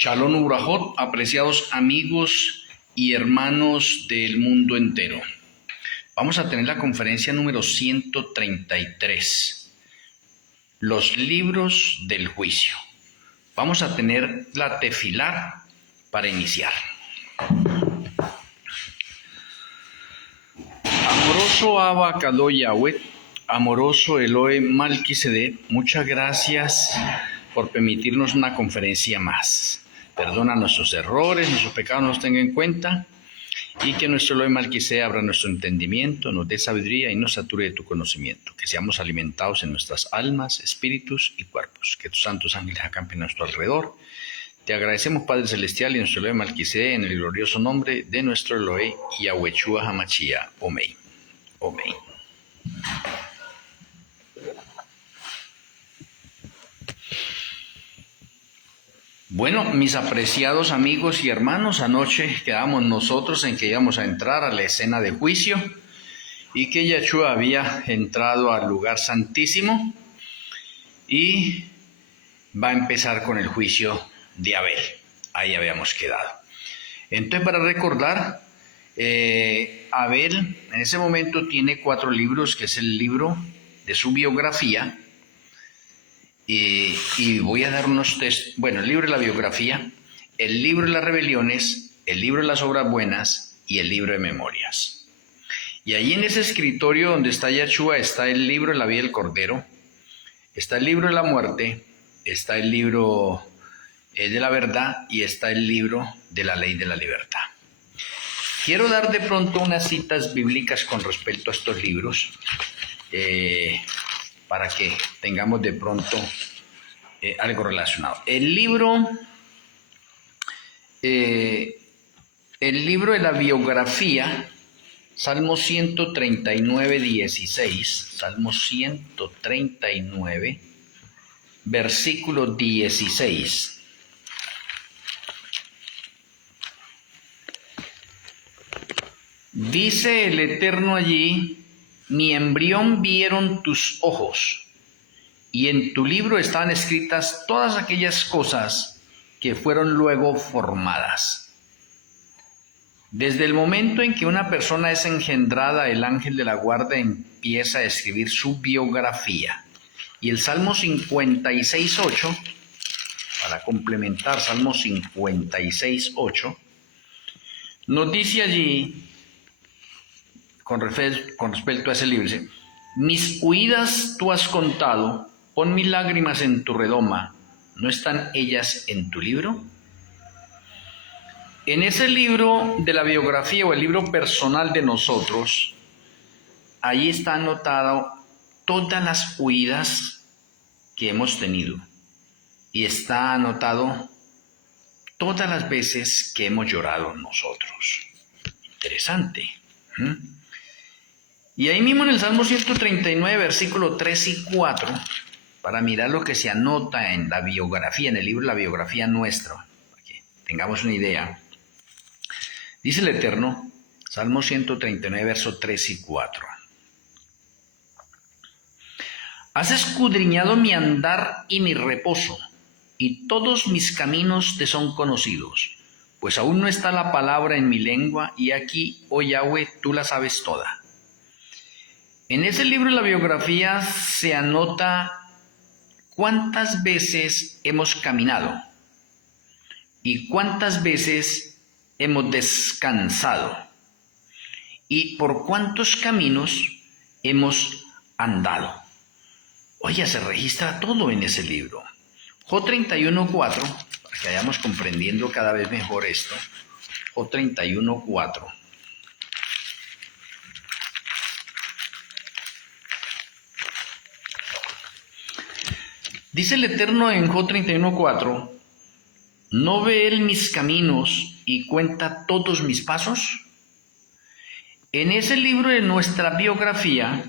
Shalom Ubrajot, apreciados amigos y hermanos del mundo entero. Vamos a tener la conferencia número 133, los libros del juicio. Vamos a tener la tefilá para iniciar. Amoroso Abba Kadosh Yahweh, amoroso Elohe Malquisedec, muchas gracias por permitirnos una conferencia más. Perdona nuestros errores, nuestros pecados nos tenga en cuenta, y que nuestro Elohe Malquisedec abra nuestro entendimiento, nos dé sabiduría y nos sature de tu conocimiento, que seamos alimentados en nuestras almas, espíritus y cuerpos, que tus santos ángeles acampen a nuestro alrededor. Te agradecemos, Padre Celestial, y nuestro Elohe Malquisedec, en el glorioso nombre de nuestro Elohe Yahueshua Hamashiach. Amén. Amén. Bueno, mis apreciados amigos y hermanos, anoche quedamos nosotros en que íbamos a entrar a la escena de juicio y que Yahshua había entrado al lugar santísimo y va a empezar con el juicio de Abel. Ahí habíamos quedado. Entonces, para recordar, Abel en ese momento tiene 4 libros, que es el libro de su biografía. Y voy a dar unos textos, bueno, el libro de la biografía, el libro de las rebeliones, el libro de las obras buenas y el libro de memorias. Y allí en ese escritorio donde está Yahshua está el libro de la vida del Cordero, está el libro de la muerte, está el libro de la verdad y está el libro de la ley de la libertad. Quiero dar de pronto unas citas bíblicas con respecto a estos libros, para que tengamos de pronto algo relacionado. El libro de la biografía, Salmo 139, 16, Salmo 139, versículo 16. Dice el Eterno allí: mi embrión vieron tus ojos, y en tu libro estaban escritas todas aquellas cosas que fueron luego formadas. Desde el momento en que una persona es engendrada, el ángel de la guarda empieza a escribir su biografía. Y el Salmo 56.8, para complementar Salmo 56.8, nos dice allí, con respecto a ese libro, dice: mis huidas tú has contado, pon mis lágrimas en tu redoma, ¿no están ellas en tu libro? En ese libro de la biografía o el libro personal de nosotros, ahí está anotado todas las huidas que hemos tenido y está anotado todas las veces que hemos llorado nosotros. Interesante. Y ahí mismo en el Salmo 139, versículo 3 y 4, para mirar lo que se anota en la biografía, en el libro de la biografía nuestra, para que tengamos una idea. Dice el Eterno, Salmo 139, versos 3 y 4. Has escudriñado mi andar y mi reposo, y todos mis caminos te son conocidos, pues aún no está la palabra en mi lengua, y aquí, oh Yahweh, tú la sabes toda. En ese libro de la biografía se anota cuántas veces hemos caminado y cuántas veces hemos descansado y por cuántos caminos hemos andado. Oye, se registra todo en ese libro. Job 31.4, para que vayamos comprendiendo cada vez mejor esto. Job 31.4. Dice el Eterno en Job 31.4, ¿no ve él mis caminos y cuenta todos mis pasos? En ese libro de nuestra biografía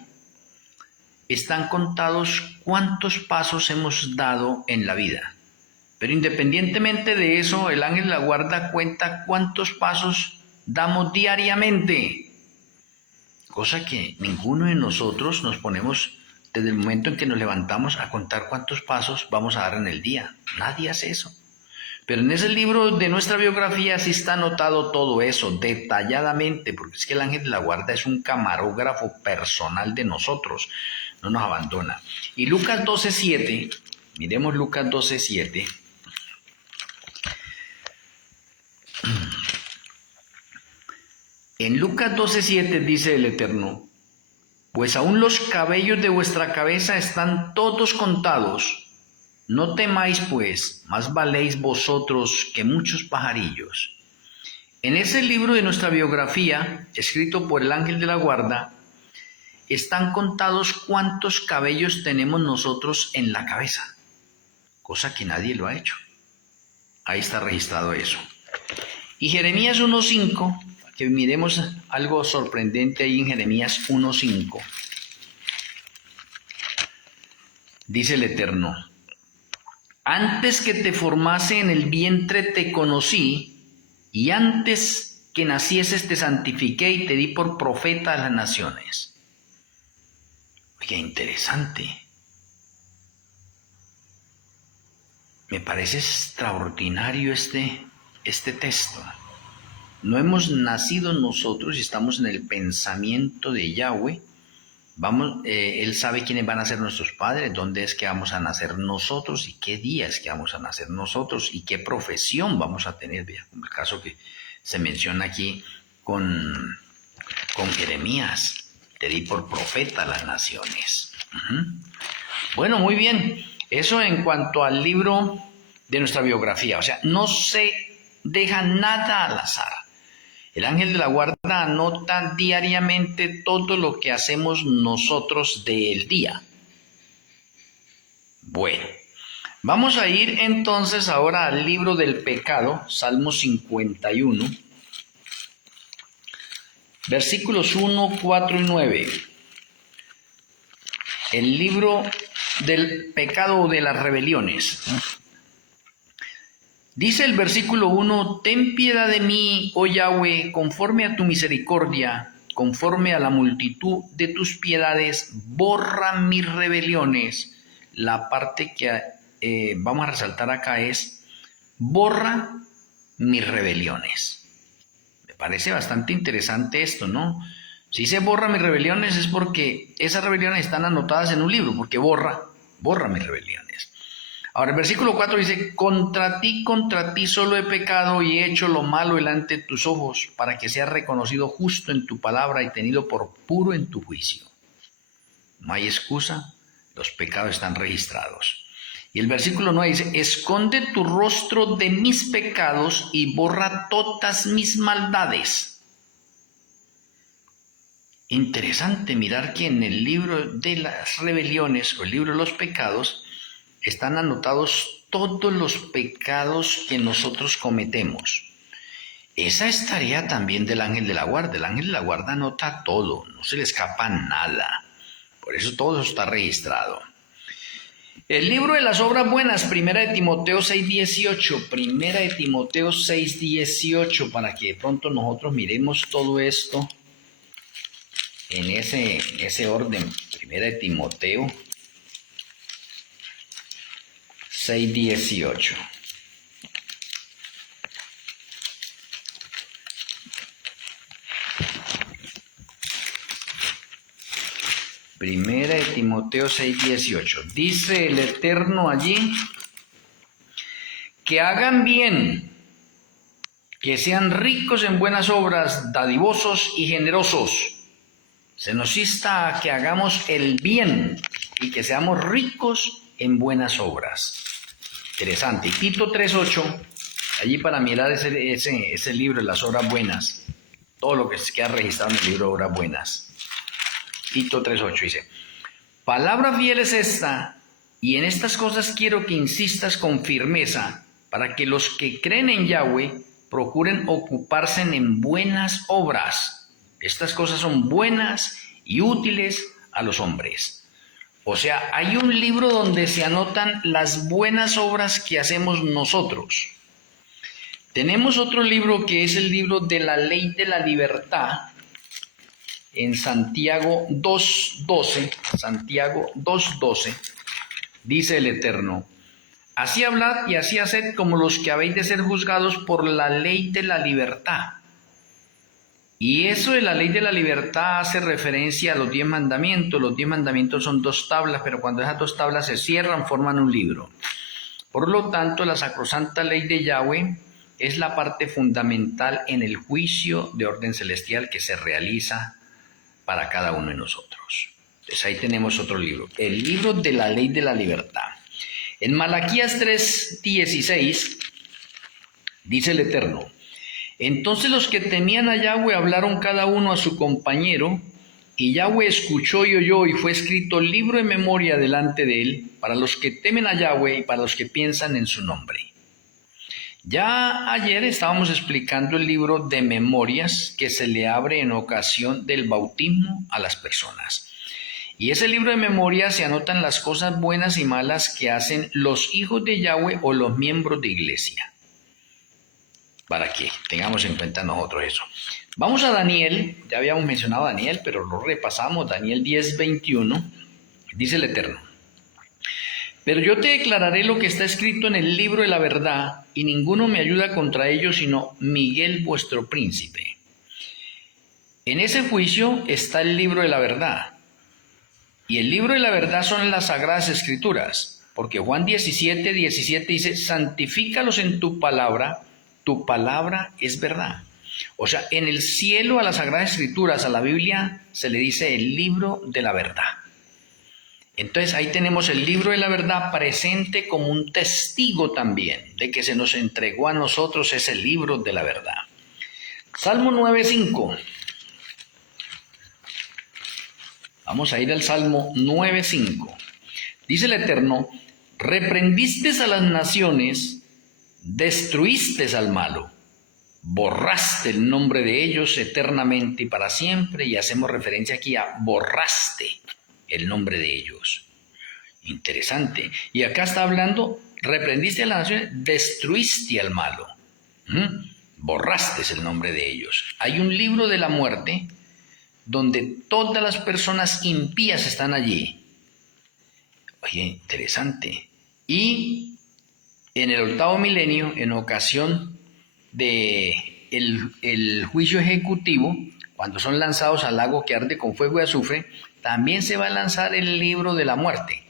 están contados cuántos pasos hemos dado en la vida. Pero independientemente de eso, el ángel de la guarda cuenta cuántos pasos damos diariamente. Cosa que ninguno de nosotros nos ponemos desde el momento en que nos levantamos a contar cuántos pasos vamos a dar en el día. Nadie hace eso. Pero en ese libro de nuestra biografía sí está anotado todo eso detalladamente, porque es que el ángel de la guarda es un camarógrafo personal de nosotros, no nos abandona. Y Lucas 12:7, miremos Lucas 12:7. En Lucas 12:7 dice el Eterno: pues aún los cabellos de vuestra cabeza están todos contados. No temáis, pues, más valéis vosotros que muchos pajarillos. En ese libro de nuestra biografía, escrito por el ángel de la guarda, están contados cuántos cabellos tenemos nosotros en la cabeza, cosa que nadie lo ha hecho. Ahí está registrado eso. Y Jeremías 1:5, que miremos algo sorprendente ahí en Jeremías 1:5. Dice el Eterno: antes que te formase en el vientre te conocí, y antes que nacieses te santifiqué y te di por profeta a las naciones. Oye, interesante. Me parece extraordinario este texto. No hemos nacido nosotros y estamos en el pensamiento de Yahweh. Él sabe quiénes van a ser nuestros padres, dónde es que vamos a nacer nosotros y qué día es que vamos a nacer nosotros y qué profesión vamos a tener, como el caso que se menciona aquí con Jeremías. Te di por profeta a las naciones. Bueno, muy bien. Eso en cuanto al libro de nuestra biografía. O sea, no se deja nada al azar. El ángel de la guarda anota diariamente todo lo que hacemos nosotros del día. Bueno, vamos a ir entonces ahora al libro del pecado, Salmo 51, versículos 1, 4 y 9. El libro del pecado o de las rebeliones. Dice el versículo 1, ten piedad de mí, oh Yahweh, conforme a tu misericordia, conforme a la multitud de tus piedades, borra mis rebeliones. La parte que vamos a resaltar acá es, borra mis rebeliones. Me parece bastante interesante esto, ¿no? Si se borra mis rebeliones es porque esas rebeliones están anotadas en un libro, porque borra mis rebeliones. Ahora el versículo 4 dice, contra ti solo he pecado y he hecho lo malo delante de tus ojos, para que seas reconocido justo en tu palabra y tenido por puro en tu juicio. No hay excusa, los pecados están registrados. Y el versículo 9 dice, esconde tu rostro de mis pecados y borra todas mis maldades. Interesante mirar que en el libro de las rebeliones o el libro de los pecados están anotados todos los pecados que nosotros cometemos. Esa es tarea también del ángel de la guarda. El ángel de la guarda anota todo, no se le escapa nada. Por eso todo está registrado. El libro de las obras buenas, Primera de Timoteo 6:18, Primera de Timoteo 6:18, para que de pronto nosotros miremos todo esto en ese orden. Primera de Timoteo 6:18. Primera de Timoteo 6:18. Dice el Eterno allí, que hagan bien, que sean ricos en buenas obras, dadivosos y generosos. Se nos insta a que hagamos el bien y que seamos ricos en buenas obras. Interesante. Y Tito 3:8, allí para mirar ese libro de las obras buenas, todo lo que se queda registrado en el libro de obras buenas. Tito 3:8 dice, palabra fiel es esta, y en estas cosas quiero que insistas con firmeza, para que los que creen en Yahweh procuren ocuparse en buenas obras. Estas cosas son buenas y útiles a los hombres. O sea, hay un libro donde se anotan las buenas obras que hacemos nosotros. Tenemos otro libro que es el libro de la ley de la libertad, en Santiago 2:12, dice el Eterno, Así hablad y así haced como los que habéis de ser juzgados por la ley de la libertad. Y eso de la ley de la libertad hace referencia a los 10 mandamientos. Los 10 mandamientos son 2 tablas, pero cuando esas 2 tablas se cierran, forman un libro. Por lo tanto, la sacrosanta ley de Yahweh es la parte fundamental en el juicio de orden celestial que se realiza para cada uno de nosotros. Entonces ahí tenemos otro libro, el libro de la ley de la libertad. En Malaquías 3:16 dice el Eterno: entonces los que temían a Yahweh hablaron cada uno a su compañero, y Yahweh escuchó y oyó, y fue escrito libro de memoria delante de él, para los que temen a Yahweh y para los que piensan en su nombre. Ya ayer estábamos explicando el libro de memorias que se le abre en ocasión del bautismo a las personas. Y ese libro de memorias se anotan las cosas buenas y malas que hacen los hijos de Yahweh o los miembros de iglesia, para que tengamos en cuenta nosotros eso. Vamos a Daniel, ya habíamos mencionado a Daniel, pero lo repasamos. Daniel 10:21, dice el Eterno: pero yo te declararé lo que está escrito en el libro de la verdad, y ninguno me ayuda contra ellos sino Miguel vuestro príncipe. En ese juicio está el libro de la verdad, y el libro de la verdad son las sagradas escrituras, porque Juan 17:17 dice: santifícalos en tu palabra es verdad. O sea, en el cielo a las sagradas escrituras, a la Biblia, se le dice el libro de la verdad. Entonces ahí tenemos el libro de la verdad presente como un testigo también de que se nos entregó a nosotros ese libro de la verdad. Salmo 9:5. Vamos a ir al Salmo 9:5. Dice el Eterno: reprendiste a las naciones, destruiste al malo, borraste el nombre de ellos eternamente y para siempre, y hacemos referencia aquí a borraste el nombre de ellos. Interesante. Y acá está hablando, reprendiste a las naciones, destruiste al malo. Borraste el nombre de ellos. Hay un libro de la muerte donde todas las personas impías están allí. Oye, interesante. Y en el 8º milenio, en ocasión de el juicio ejecutivo, cuando son lanzados al lago que arde con fuego y azufre, también se va a lanzar el libro de la muerte.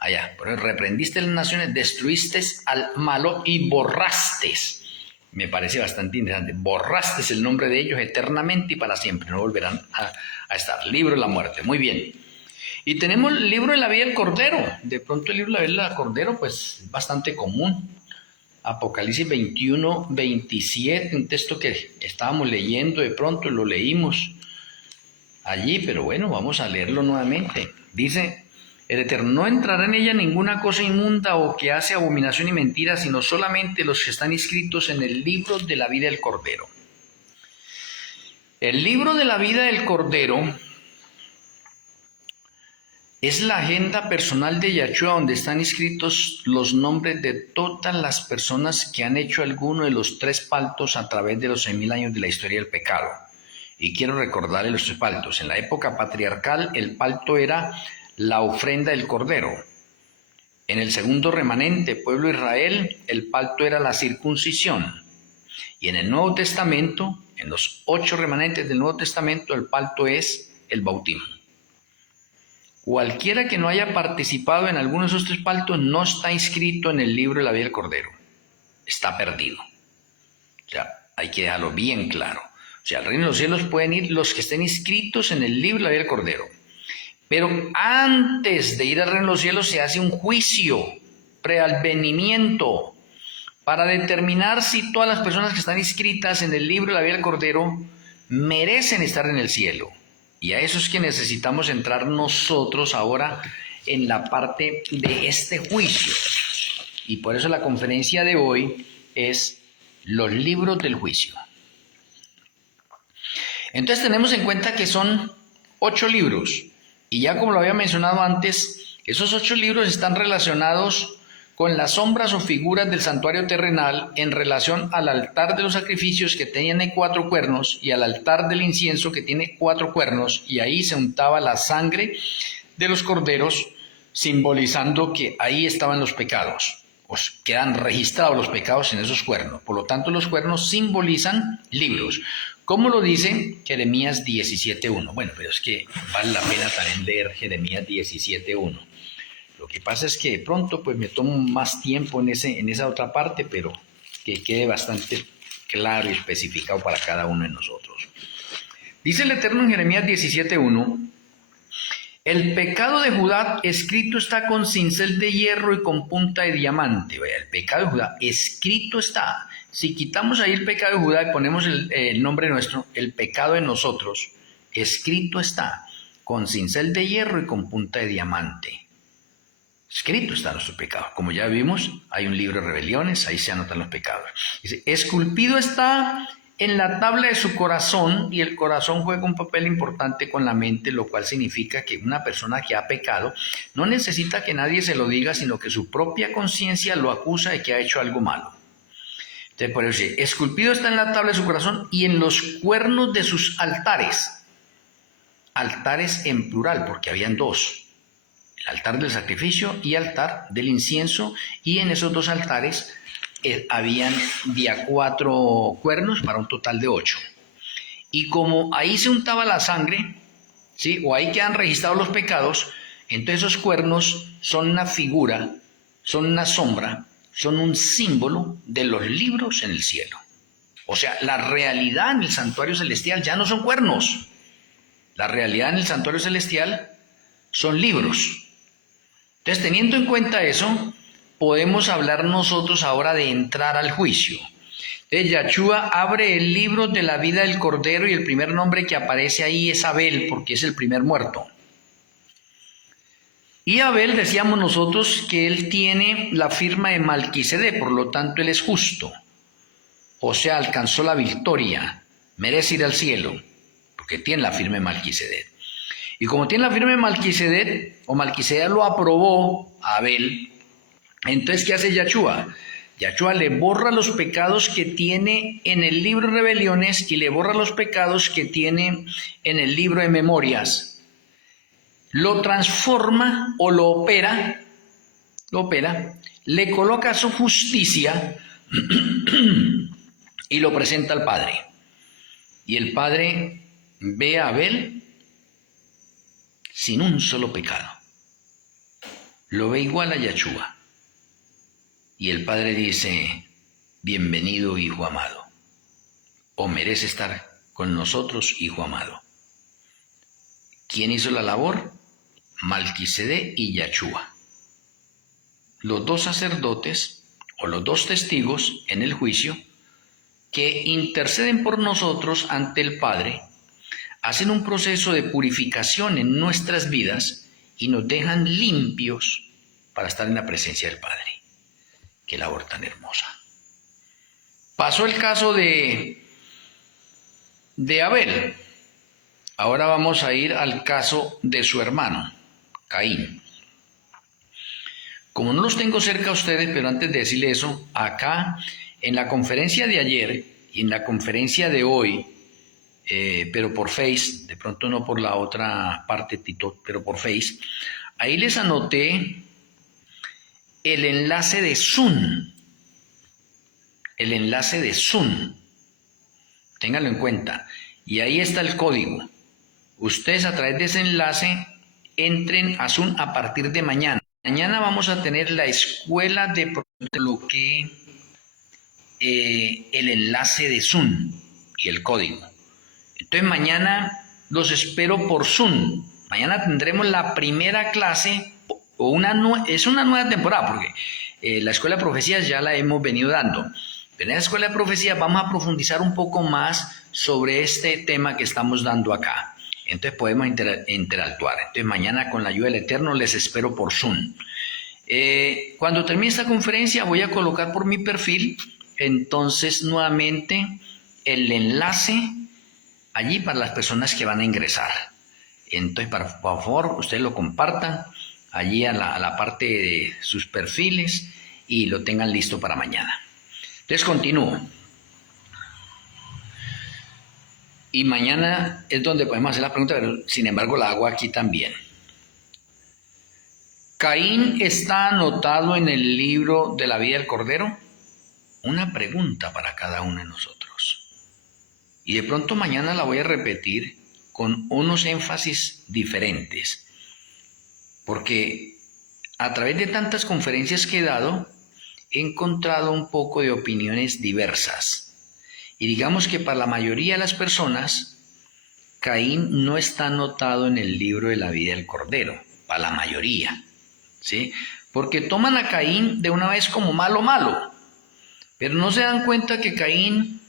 Allá, pero reprendiste las naciones, destruiste al malo y borraste. Me parece bastante interesante. Borraste el nombre de ellos eternamente y para siempre. No volverán a estar. Libro de la muerte. Muy bien. Y tenemos el libro de la vida del Cordero. De pronto el libro de la vida del Cordero, pues, es bastante común. Apocalipsis 21:27, un texto que estábamos leyendo, de pronto lo leímos allí, pero bueno, vamos a leerlo nuevamente. Dice: el Eterno: no entrará en ella ninguna cosa inmunda o que hace abominación y mentira, sino solamente los que están inscritos en el libro de la vida del Cordero. El libro de la vida del Cordero es la agenda personal de Yahshua, donde están inscritos los nombres de todas las personas que han hecho alguno de los 3 paltos a través de los 6.000 años de la historia del pecado. Y quiero recordarles los 3 paltos. En la época patriarcal, el palto era la ofrenda del Cordero. En el segundo remanente, pueblo de Israel, el palto era la circuncisión. Y en el Nuevo Testamento, en los 8 remanentes del Nuevo Testamento, el palto es el bautismo. Cualquiera que no haya participado en alguno de esos 3 paltos no está inscrito en el libro de la vida del Cordero. Está perdido. O sea, hay que dejarlo bien claro. O sea, al reino de los cielos pueden ir los que estén inscritos en el libro de la vida del Cordero. Pero antes de ir al reino de los cielos se hace un juicio, preadvenimiento, para determinar si todas las personas que están inscritas en el libro de la vida del Cordero merecen estar en el cielo. Y a eso es que necesitamos entrar nosotros ahora en la parte de este juicio. Y por eso la conferencia de hoy es los libros del juicio. Entonces tenemos en cuenta que son 8 libros. Y ya como lo había mencionado antes, esos 8 libros están relacionados con las sombras o figuras del santuario terrenal en relación al altar de los sacrificios que tiene 4 cuernos y al altar del incienso que tiene 4 cuernos, y ahí se untaba la sangre de los corderos, simbolizando que ahí estaban los pecados. pues quedan registrados los pecados en esos cuernos. Por lo tanto, los cuernos simbolizan libros. ¿Cómo lo dice Jeremías 17.1? Bueno, pero es que vale la pena también leer Jeremías 17.1. Lo que pasa es que de pronto pues me tomo más tiempo en esa otra parte, pero que quede bastante claro y especificado para cada uno de nosotros. Dice el Eterno en Jeremías 17.1: el pecado de Judá escrito está con cincel de hierro y con punta de diamante. Vaya, el pecado de Judá escrito está. Si quitamos ahí el pecado de Judá y ponemos el nombre nuestro, el pecado de nosotros, escrito está, con cincel de hierro y con punta de diamante. Escrito está nuestro pecado. Como ya vimos, hay un libro de rebeliones, ahí se anotan los pecados. Dice, esculpido está en la tabla de su corazón, y el corazón juega un papel importante con la mente, lo cual significa que una persona que ha pecado no necesita que nadie se lo diga, sino que su propia conciencia lo acusa de que ha hecho algo malo. Entonces, por eso dice, esculpido está en la tabla de su corazón y en los cuernos de sus altares. Altares en plural, porque habían dos. El altar del sacrificio y altar del incienso, y en esos dos altares habían 4 cuernos para un total de 8. Y como ahí se untaba la sangre, ¿sí? O ahí quedan registrados los pecados, entonces esos cuernos son una figura, son una sombra, son un símbolo de los libros en el cielo. O sea, la realidad en el santuario celestial ya no son cuernos. La realidad en el santuario celestial son libros. Entonces, teniendo en cuenta eso, podemos hablar nosotros ahora de entrar al juicio. Entonces, Yahshua abre el libro de la vida del Cordero y el primer nombre que aparece ahí es Abel, porque es el primer muerto. Y Abel, decíamos nosotros que él tiene la firma de Malquisedec, por lo tanto él es justo. O sea, alcanzó la victoria, merece ir al cielo, porque tiene la firma de Malquisedec. Y como tiene la firma de Malquisedec, o Malquisedec lo aprobó a Abel, entonces ¿qué hace Yahshua? Yahshua le borra los pecados que tiene en el libro de rebeliones y le borra los pecados que tiene en el libro de memorias. Lo transforma o lo opera, le coloca su justicia y lo presenta al Padre. Y el Padre ve a Abel sin un solo pecado. Lo ve igual a Yahshua. Y el Padre dice, bienvenido, hijo amado. O merece estar con nosotros, hijo amado. ¿Quién hizo la labor? Malquisedec y Yahshua. Los dos sacerdotes o los dos testigos en el juicio que interceden por nosotros ante el Padre, hacen un proceso de purificación en nuestras vidas y nos dejan limpios para estar en la presencia del Padre. Qué labor tan hermosa. Pasó el caso de Abel. Ahora vamos a ir al caso de su hermano, Caín. Como no los tengo cerca a ustedes, pero antes de decirle eso, acá en la conferencia de ayer y en la conferencia de hoy, pero por Face, de pronto no por la otra parte, Tito, pero por Face, ahí les anoté el enlace de Zoom. El enlace de Zoom. Ténganlo en cuenta. Y ahí está el código. Ustedes a través de ese enlace entren a Zoom a partir de mañana. Mañana vamos a tener la escuela de lo que el enlace de Zoom y el código. Entonces mañana los espero por Zoom. Mañana tendremos la primera clase, es una nueva temporada, porque la escuela de profecías ya la hemos venido dando. Pero en la escuela de profecías vamos a profundizar un poco más sobre este tema que estamos dando acá. Entonces podemos interactuar. Entonces mañana con la ayuda del Eterno les espero por Zoom. Cuando termine esta conferencia voy a colocar por mi perfil entonces nuevamente el enlace allí para las personas que van a ingresar. Entonces por favor ustedes lo compartan allí a la parte de sus perfiles y lo tengan listo para mañana. Entonces continúo. Y mañana es donde podemos hacer la pregunta, pero sin embargo la hago aquí también. ¿Caín está anotado en el libro de la vida del Cordero? Una pregunta para cada uno de nosotros. Y de pronto mañana la voy a repetir con unos énfasis diferentes. Porque a través de tantas conferencias que he dado, he encontrado un poco de opiniones diversas. Y digamos que para la mayoría de las personas, Caín no está anotado en el libro de la vida del Cordero, para la mayoría, ¿sí? Porque toman a Caín de una vez como malo, pero no se dan cuenta que Caín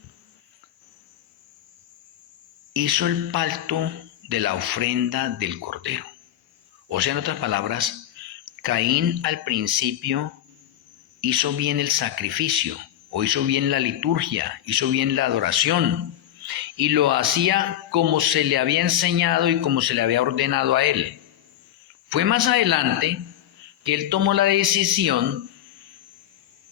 hizo el pacto de la ofrenda del Cordero. O sea, en otras palabras, Caín al principio hizo bien el sacrificio, o hizo bien la liturgia, hizo bien la adoración, y lo hacía como se le había enseñado y como se le había ordenado a él. Fue más adelante que él tomó la decisión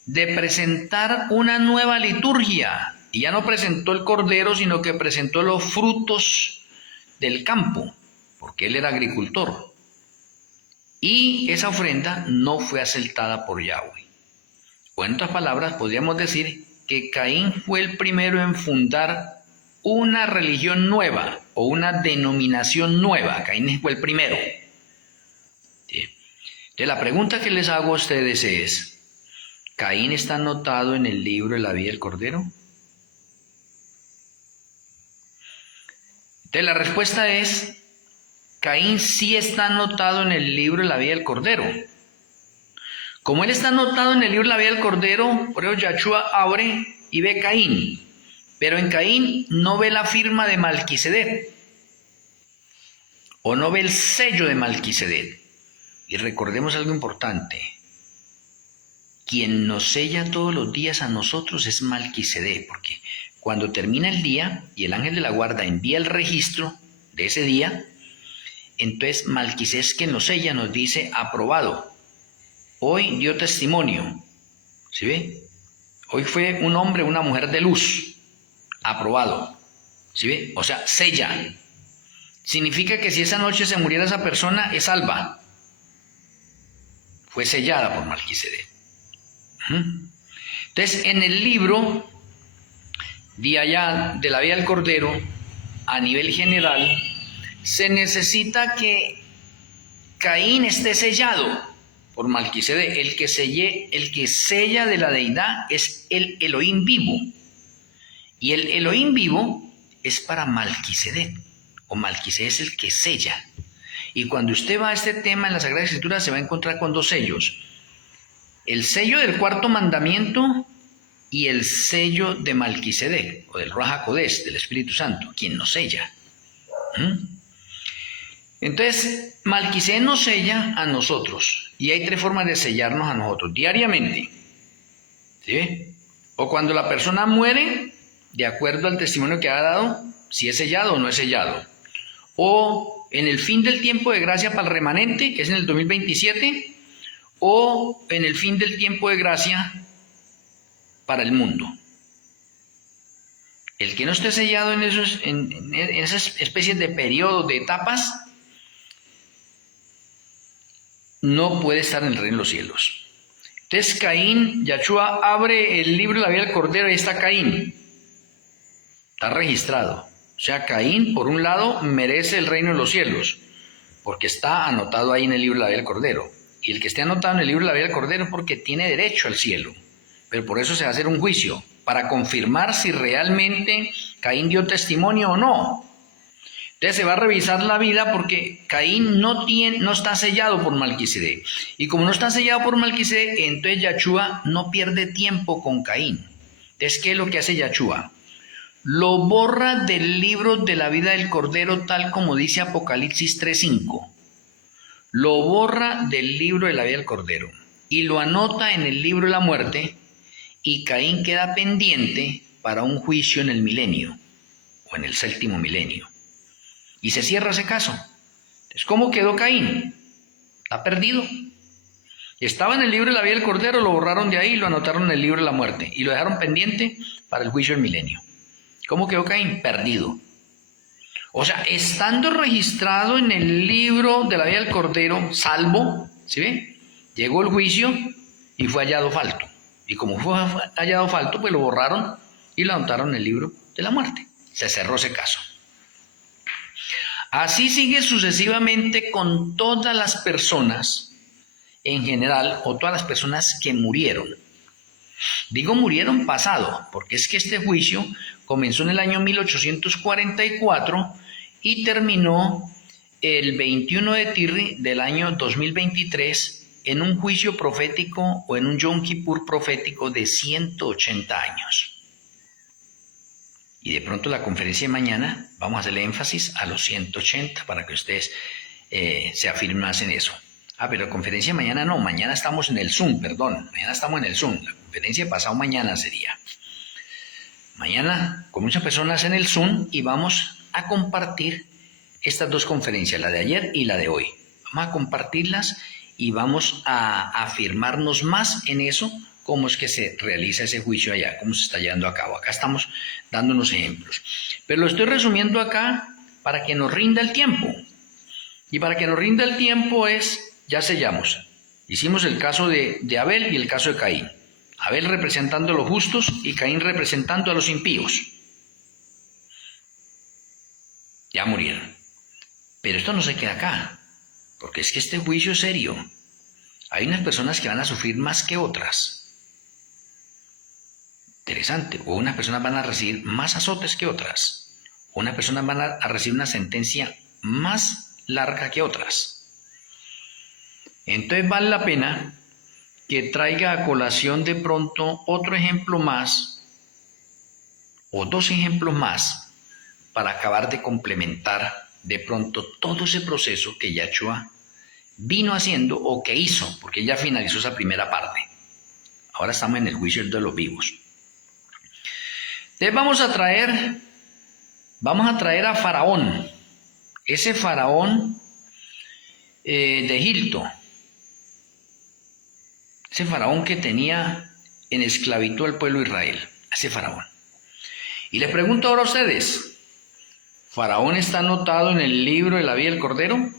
de presentar una nueva liturgia, y ya no presentó el cordero, sino que presentó los frutos del campo, porque él era agricultor. Y esa ofrenda no fue aceptada por Yahweh. O en otras palabras, podríamos decir que Caín fue el primero en fundar una religión nueva o una denominación nueva. Caín fue el primero. ¿Sí? Entonces, la pregunta que les hago a ustedes es, ¿Caín está anotado en el libro de la vida del Cordero? Entonces, la respuesta es, Caín sí está anotado en el libro de la vida del Cordero. Como él está anotado en el libro de la vida del Cordero, por eso Yahshua abre y ve Caín. Pero en Caín no ve la firma de Malquisedec, o no ve el sello de Malquisedec. Y recordemos algo importante. Quien nos sella todos los días a nosotros es Malquisedec, porque cuando termina el día y el ángel de la guarda envía el registro de ese día, entonces Malquisedec, quien nos sella, nos dice aprobado. Hoy dio testimonio, ¿sí ve? Hoy fue un hombre, una mujer de luz, aprobado, ¿sí ve? O sea, sella. Significa que si esa noche se muriera esa persona, es salva. Fue sellada por Malquisedec. Entonces, en el libro de allá de la vida del Cordero, a nivel general, se necesita que Caín esté sellado por Malquisedec. El que sella de la deidad es el Elohim vivo. Y el Elohim vivo es para Malquisedec, o Malquisedec es el que sella. Y cuando usted va a este tema en la Sagrada Escritura se va a encontrar con dos sellos. El sello del cuarto mandamiento y el sello de Malquisedec, o del Ruach HaKodesh, del Espíritu Santo, quien nos sella. Entonces, Malquisedec nos sella a nosotros, y hay tres formas de sellarnos a nosotros, diariamente, ¿sí? O cuando la persona muere, de acuerdo al testimonio que ha dado, si es sellado o no es sellado. O en el fin del tiempo de gracia para el remanente, que es en el 2027, o en el fin del tiempo de gracia para el mundo. El que no esté sellado en esas especies de periodos, de etapas, no puede estar en el reino de los cielos. Entonces Caín, Yahshua abre el libro de la vida del Cordero y está Caín. Está registrado. O sea, Caín, por un lado, merece el reino de los cielos, porque está anotado ahí en el libro de la vida del Cordero. Y el que esté anotado en el libro de la vida del Cordero es porque tiene derecho al cielo. Pero por eso se va a hacer un juicio, para confirmar si realmente Caín dio testimonio o no. Entonces se va a revisar la vida porque Caín no está sellado por Malquisedec. Y como no está sellado por Malquisedec, entonces Yahshua no pierde tiempo con Caín. Entonces, ¿qué es lo que hace Yahshua? Lo borra del libro de la vida del Cordero, tal como dice Apocalipsis 3:5. Lo borra del libro de la vida del Cordero y lo anota en el libro de la muerte, y Caín queda pendiente para un juicio en el milenio o en el séptimo milenio. Y se cierra ese caso. Entonces, ¿cómo quedó Caín? Está perdido. Estaba en el libro de la vida del Cordero, lo borraron de ahí y lo anotaron en el libro de la muerte y lo dejaron pendiente para el juicio del milenio. ¿Cómo quedó Caín? Perdido. O sea, estando registrado en el libro de la vida del Cordero, salvo, ¿sí ve? Llegó el juicio y fue hallado falto. Y como fue hallado falto, pues lo borraron y lo anotaron en el libro de la muerte. Se cerró ese caso. Así sigue sucesivamente con todas las personas en general, o todas las personas que murieron. Digo murieron pasado, porque es que este juicio comenzó en el año 1844 y terminó el 21 de Tirri del año 2023 en un juicio profético o en un Yom Kippur profético de 180 años. Y de pronto la conferencia de mañana vamos a hacerle énfasis a los 180 para que ustedes se afirmen más en eso. Pero la conferencia de mañana no, mañana estamos en el Zoom, perdón, mañana estamos en el Zoom. La conferencia de pasado mañana sería. Mañana con muchas personas en el Zoom y vamos a compartir estas dos conferencias, la de ayer y la de hoy. Vamos a compartirlas y vamos a afirmarnos más en eso, cómo es que se realiza ese juicio allá, cómo se está llevando a cabo. Acá estamos dando unos ejemplos. Pero lo estoy resumiendo acá para que nos rinda el tiempo. Y para que nos rinda el tiempo ya sellamos. Hicimos el caso de Abel y el caso de Caín. Abel representando a los justos y Caín representando a los impíos. Ya murieron. Pero esto no se queda acá, porque es que este juicio es serio. Hay unas personas que van a sufrir más que otras. Interesante. O unas personas van a recibir más azotes que otras. O unas personas van a recibir una sentencia más larga que otras. Entonces vale la pena que traiga a colación de pronto otro ejemplo más o dos ejemplos más para acabar de complementar de pronto todo ese proceso que Yahshua vino haciendo o que hizo, porque ya finalizó esa primera parte. Ahora estamos en el juicio de los vivos. Entonces vamos a traer a Faraón, ese Faraón de Egipto, ese Faraón que tenía en esclavitud al pueblo de Israel, ese Faraón. Y les pregunto ahora a ustedes, ¿Faraón está anotado en el libro de la vida del Cordero?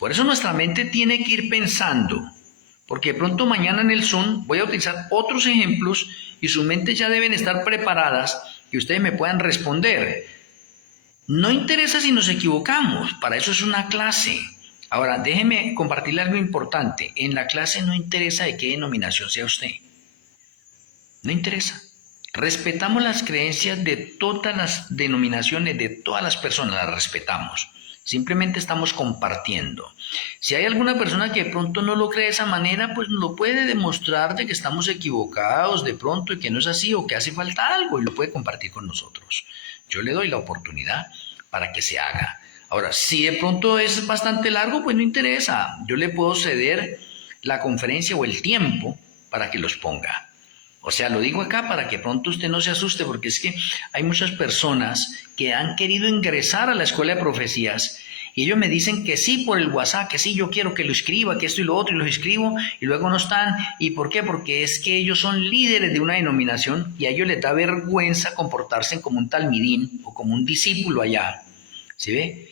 Por eso nuestra mente tiene que ir pensando, porque de pronto mañana en el Zoom voy a utilizar otros ejemplos y sus mentes ya deben estar preparadas que ustedes me puedan responder. No interesa si nos equivocamos, para eso es una clase. Ahora, déjeme compartirle algo importante. En la clase no interesa de qué denominación sea usted. No interesa. Respetamos las creencias de todas las denominaciones, de todas las personas, las respetamos. Simplemente estamos compartiendo. Si hay alguna persona que de pronto no lo cree de esa manera, pues lo puede demostrar de que estamos equivocados de pronto y que no es así o que hace falta algo y lo puede compartir con nosotros. Yo le doy la oportunidad para que se haga. Ahora, si de pronto es bastante largo, pues no interesa. Yo le puedo ceder la conferencia o el tiempo para que los ponga. O sea, lo digo acá para que pronto usted no se asuste, porque es que hay muchas personas que han querido ingresar a la escuela de profecías y ellos me dicen que sí por el WhatsApp, que sí, yo quiero que lo escriba, que esto y lo otro, y los escribo y luego no están. ¿Y por qué? Porque es que ellos son líderes de una denominación y a ellos les da vergüenza comportarse como un talmidín o como un discípulo allá. ¿Sí ve?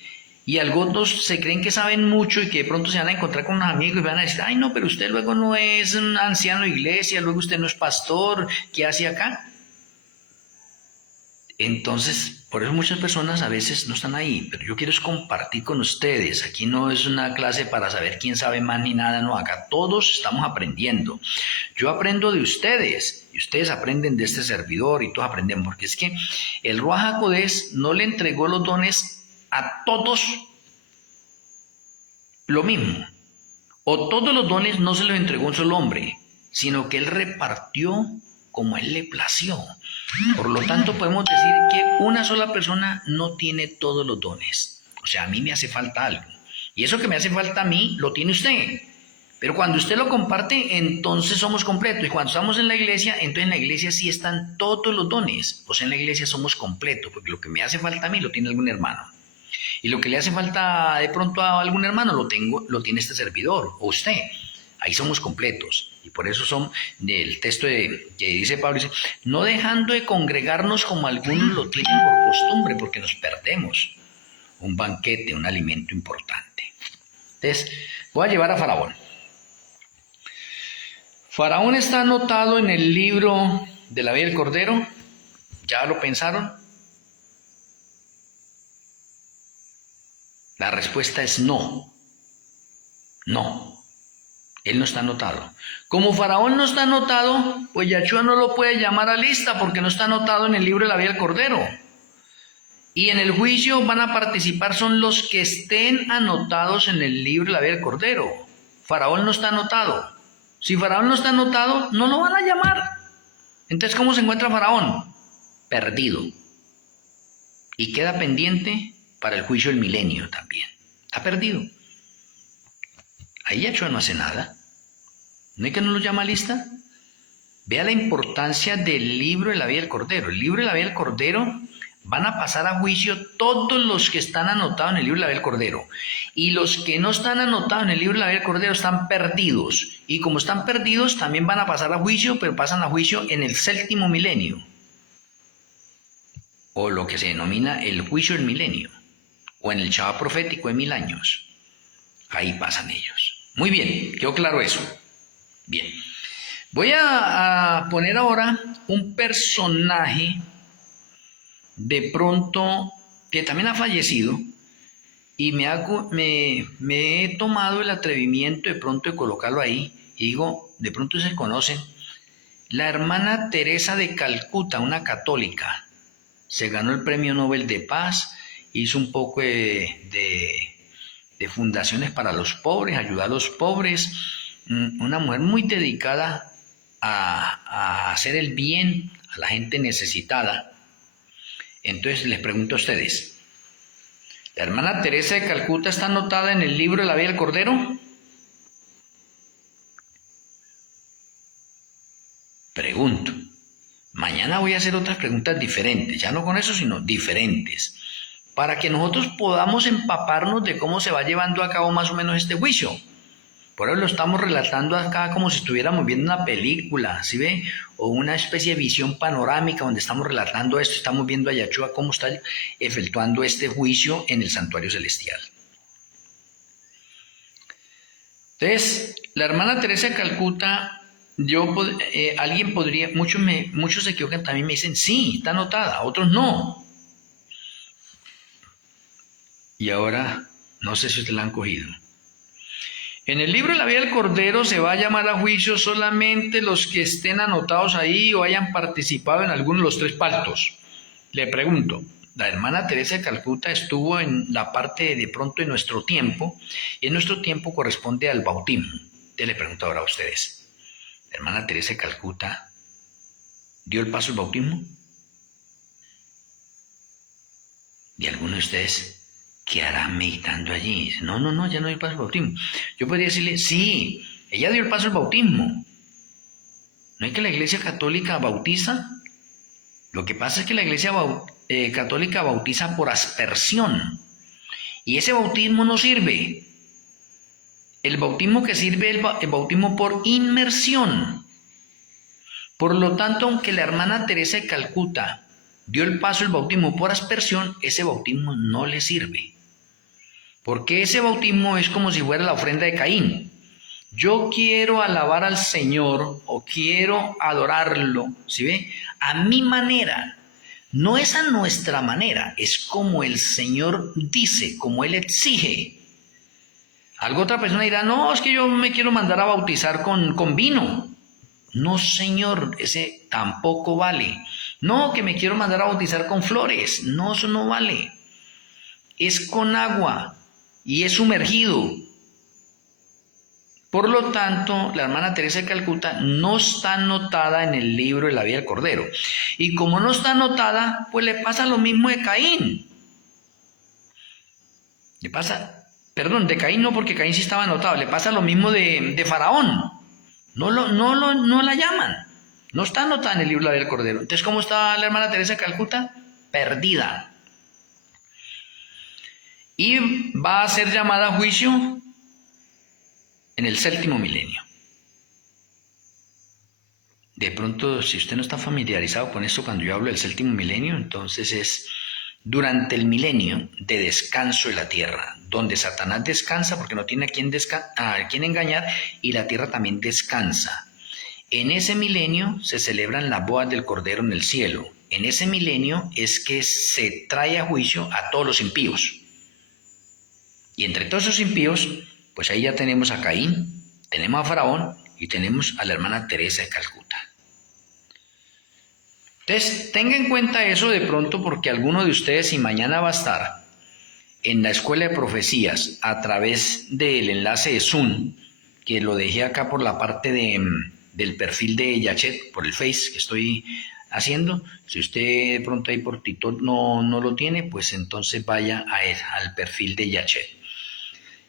Y algunos se creen que saben mucho y que de pronto se van a encontrar con unos amigos y van a decir, ay no, pero usted luego no es un anciano de iglesia, luego usted no es pastor, ¿qué hace acá? Entonces, por eso muchas personas a veces no están ahí, pero yo quiero es compartir con ustedes. Aquí no es una clase para saber quién sabe más ni nada, no, acá todos estamos aprendiendo. Yo aprendo de ustedes y ustedes aprenden de este servidor y todos aprenden, porque es que el Ruach HaKodesh no le entregó los dones a todos lo mismo, o todos los dones no se los entregó un solo hombre, sino que él repartió como él le plació. Por lo tanto, podemos decir que una sola persona no tiene todos los dones. O sea, a mí me hace falta algo. Y eso que me hace falta a mí, lo tiene usted. Pero cuando usted lo comparte, entonces somos completos. Y cuando estamos en la iglesia, entonces en la iglesia sí están todos los dones. O sea, en la iglesia somos completos, porque lo que me hace falta a mí lo tiene algún hermano. Y lo que le hace falta de pronto a algún hermano lo tiene este servidor o usted. Ahí somos completos. Y por eso son del texto que dice Pablo, dice, no dejando de congregarnos como algunos lo tienen por costumbre, porque nos perdemos un banquete, un alimento importante. Entonces, voy a llevar a Faraón. Faraón está anotado en el libro de la vida del Cordero. ¿Ya lo pensaron? La respuesta es no. No. Él no está anotado. Como Faraón no está anotado, pues Yahshua no lo puede llamar a lista porque no está anotado en el libro de la vida del Cordero. Y en el juicio van a participar son los que estén anotados en el libro de la vida del Cordero. Faraón no está anotado. Si Faraón no está anotado, no lo van a llamar. Entonces, ¿cómo se encuentra Faraón? Perdido. Y queda pendiente para el juicio del milenio también. Está perdido. Ahí Yahshua no hace nada. ¿No es que no lo llama a lista? Vea la importancia del libro de la vida del Cordero. El libro de la vida del Cordero van a pasar a juicio todos los que están anotados en el libro de la vida del Cordero. Y los que no están anotados en el libro de la vida del Cordero están perdidos. Y como están perdidos, también van a pasar a juicio, pero pasan a juicio en el séptimo milenio. O lo que se denomina el juicio del milenio. O en el Shabbat profético de 1000 años. Ahí pasan ellos. Muy bien, quedó claro eso. Bien. Voy a poner ahora un personaje de pronto que también ha fallecido y me he tomado el atrevimiento de pronto de colocarlo ahí y digo, de pronto se conocen. La hermana Teresa de Calcuta, una católica, se ganó el Premio Nobel de Paz, hizo un poco de fundaciones para los pobres, ayudar a los pobres, una mujer muy dedicada a hacer el bien a la gente necesitada. Entonces les pregunto a ustedes, ¿la hermana Teresa de Calcuta está anotada en el libro de la vida del Cordero? Pregunto. Mañana voy a hacer otras preguntas diferentes, ya no con eso, sino diferentes, para que nosotros podamos empaparnos de cómo se va llevando a cabo más o menos este juicio. Por eso lo estamos relatando acá como si estuviéramos viendo una película, ¿sí ve? O una especie de visión panorámica donde estamos relatando esto, estamos viendo a Yahshua cómo está efectuando este juicio en el santuario celestial. Entonces, la hermana Teresa de Calcuta, alguien podría, muchos se equivocan también, me dicen, sí, está anotada, otros no. Y ahora, no sé si ustedes la han cogido. En el libro de la vida del Cordero se va a llamar a juicio solamente los que estén anotados ahí o hayan participado en alguno de los 3 paltos. Le pregunto, la hermana Teresa de Calcuta estuvo en la parte de pronto de nuestro tiempo, y en nuestro tiempo corresponde al bautismo. Yo le pregunto ahora a ustedes, ¿la hermana Teresa de Calcuta dio el paso al bautismo? ¿Y alguno de ustedes qué hará meditando allí? No, ya no dio el paso al bautismo. Yo podría decirle, sí, ella dio el paso al bautismo. ¿No es que la Iglesia Católica bautiza? Lo que pasa es que la Iglesia Católica bautiza por aspersión. Y ese bautismo no sirve. El bautismo que sirve es el bautismo por inmersión. Por lo tanto, aunque la hermana Teresa de Calcuta dio el paso al bautismo por aspersión, ese bautismo no le sirve. Porque ese bautismo es como si fuera la ofrenda de Caín. Yo quiero alabar al Señor o quiero adorarlo, ¿sí ve? A mi manera. No es a nuestra manera, es como el Señor dice, como Él exige. Algo otra persona dirá, no, es que yo me quiero mandar a bautizar con vino. No, Señor, ese tampoco vale. No, que me quiero mandar a bautizar con flores. No, eso no vale. Es con agua y es sumergido. Por lo tanto, la hermana Teresa de Calcuta no está anotada en el libro de la vida del Cordero. Y como no está anotada, pues le pasa lo mismo de Caín. De Caín no, porque Caín sí estaba anotado. Le pasa lo mismo de Faraón. No la llaman. No está anotada en el libro de la vida del Cordero. Entonces, ¿cómo está la hermana Teresa de Calcuta? Perdida. Y va a ser llamada a juicio en el séptimo milenio. De pronto, si usted no está familiarizado con esto, cuando yo hablo del séptimo milenio, entonces es durante el milenio de descanso de la tierra, donde Satanás descansa porque no tiene a quién engañar, y la tierra también descansa. En ese milenio se celebran las bodas del Cordero en el cielo. En ese milenio es que se trae a juicio a todos los impíos. Y entre todos esos impíos, pues ahí ya tenemos a Caín, tenemos a Faraón y tenemos a la hermana Teresa de Calcuta. Entonces, tenga en cuenta eso de pronto porque alguno de ustedes, si mañana va a estar en la Escuela de Profecías a través del enlace de Zoom, que lo dejé acá por la parte del perfil de Yachet, por el Face que estoy haciendo. Si usted de pronto ahí por TikTok no lo tiene, pues entonces vaya al perfil de Yachet.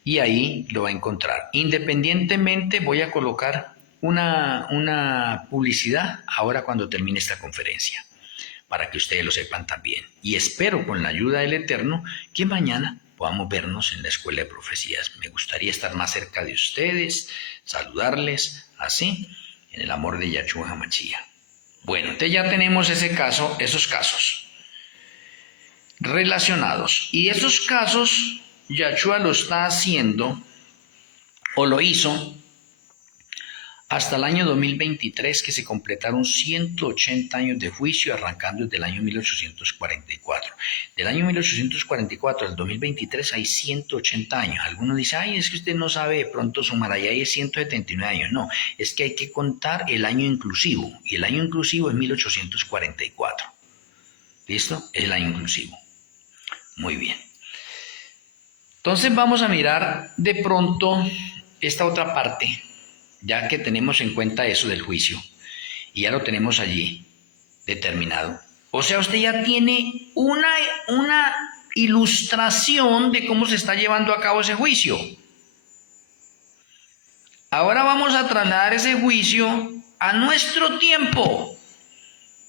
Y ahí lo va a encontrar. Independientemente, voy a colocar una publicidad ahora cuando termine esta conferencia, para que ustedes lo sepan también. Y espero con la ayuda del Eterno que mañana podamos vernos en la Escuela de Profecías. Me gustaría estar más cerca de ustedes, saludarles, así, en el amor de Yahshua HaMashiach. Bueno, entonces ya tenemos esos casos relacionados. Y esos casos, Yahshua lo está haciendo, o lo hizo, hasta el año 2023, que se completaron 180 años de juicio, arrancando desde el año 1844. Del año 1844 al 2023 hay 180 años. Algunos dicen, ay, es que usted no sabe de pronto sumar, allá hay 179 años. No, es que hay que contar el año inclusivo, y el año inclusivo es 1844. ¿Listo? Es el año inclusivo. Muy bien. Entonces vamos a mirar de pronto esta otra parte, ya que tenemos en cuenta eso del juicio, y ya lo tenemos allí determinado. O sea, usted ya tiene una ilustración de cómo se está llevando a cabo ese juicio. Ahora vamos a trasladar ese juicio a nuestro tiempo,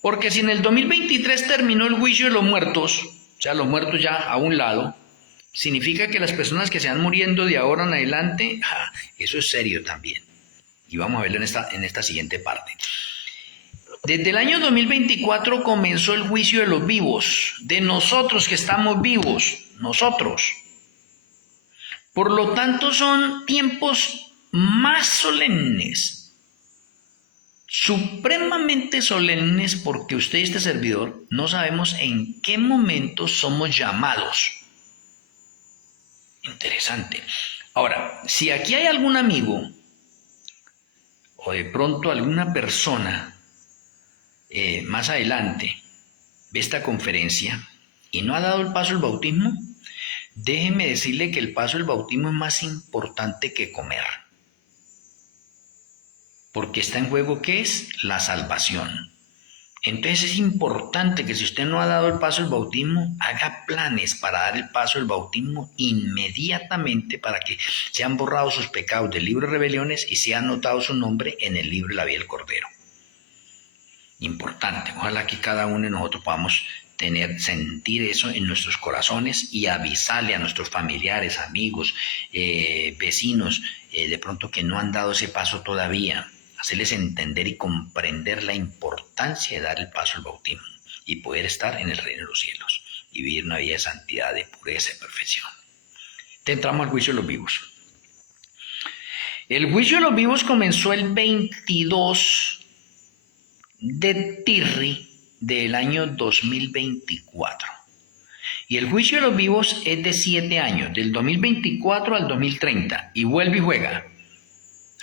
porque si en el 2023 terminó el juicio de los muertos, o sea, los muertos ya a un lado, significa que las personas que se van muriendo de ahora en adelante, eso es serio también. Y vamos a verlo en esta siguiente parte. Desde el año 2024 comenzó el juicio de los vivos, de nosotros que estamos vivos, nosotros. Por lo tanto, son tiempos más solemnes, supremamente solemnes, porque usted y este servidor no sabemos en qué momento somos llamados. Interesante. Ahora, si aquí hay algún amigo o de pronto alguna persona más adelante ve esta conferencia y no ha dado el paso al bautismo, déjeme decirle que el paso al bautismo es más importante que comer. Porque está en juego, ¿qué es? La salvación. Entonces es importante que si usted no ha dado el paso al bautismo, haga planes para dar el paso al bautismo inmediatamente, para que sean borrados sus pecados del libro de rebeliones y sea anotado su nombre en el libro de la vida del Cordero. Importante, ojalá que cada uno de nosotros podamos sentir eso en nuestros corazones y avisarle a nuestros familiares, amigos, vecinos, de pronto que no han dado ese paso todavía. Hacerles entender y comprender la importancia de dar el paso al bautismo y poder estar en el reino de los cielos y vivir una vida de santidad, de pureza y perfección. Entramos al juicio de los vivos. El juicio de los vivos comenzó el 22 de Tirri del año 2024. Y el juicio de los vivos es de 7 años, del 2024 al 2030, y vuelve y juega.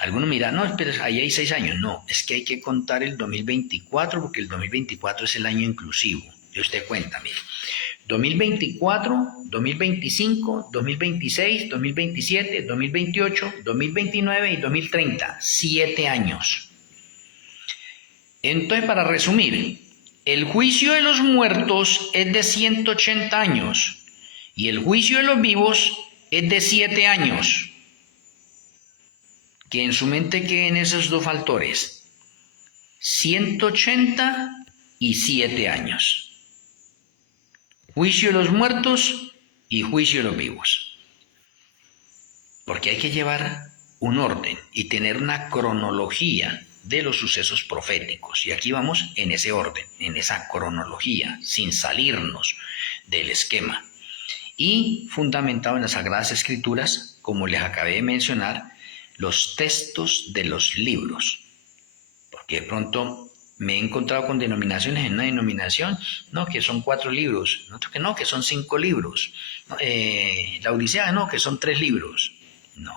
Algunos miran, no, pero ahí hay 6 años. No, es que hay que contar el 2024 porque el 2024 es el año inclusivo. Y usted cuenta, mire. 2024, 2025, 2026, 2027, 2028, 2029 y 2030. 7 años. Entonces, para resumir, el juicio de los muertos es de 180 años y el juicio de los vivos es de 7 años. Que en su mente queden esos dos factores, 180 y 7 años. Juicio de los muertos y juicio de los vivos. Porque hay que llevar un orden y tener una cronología de los sucesos proféticos. Y aquí vamos en ese orden, en esa cronología, sin salirnos del esquema. Y fundamentado en las Sagradas Escrituras, como les acabé de mencionar, los textos de los libros, porque de pronto me he encontrado con denominaciones en una denominación, no, que son 4 libros, otro que no, que son 5 libros, no, la Odisea, no, que son 3 libros, no.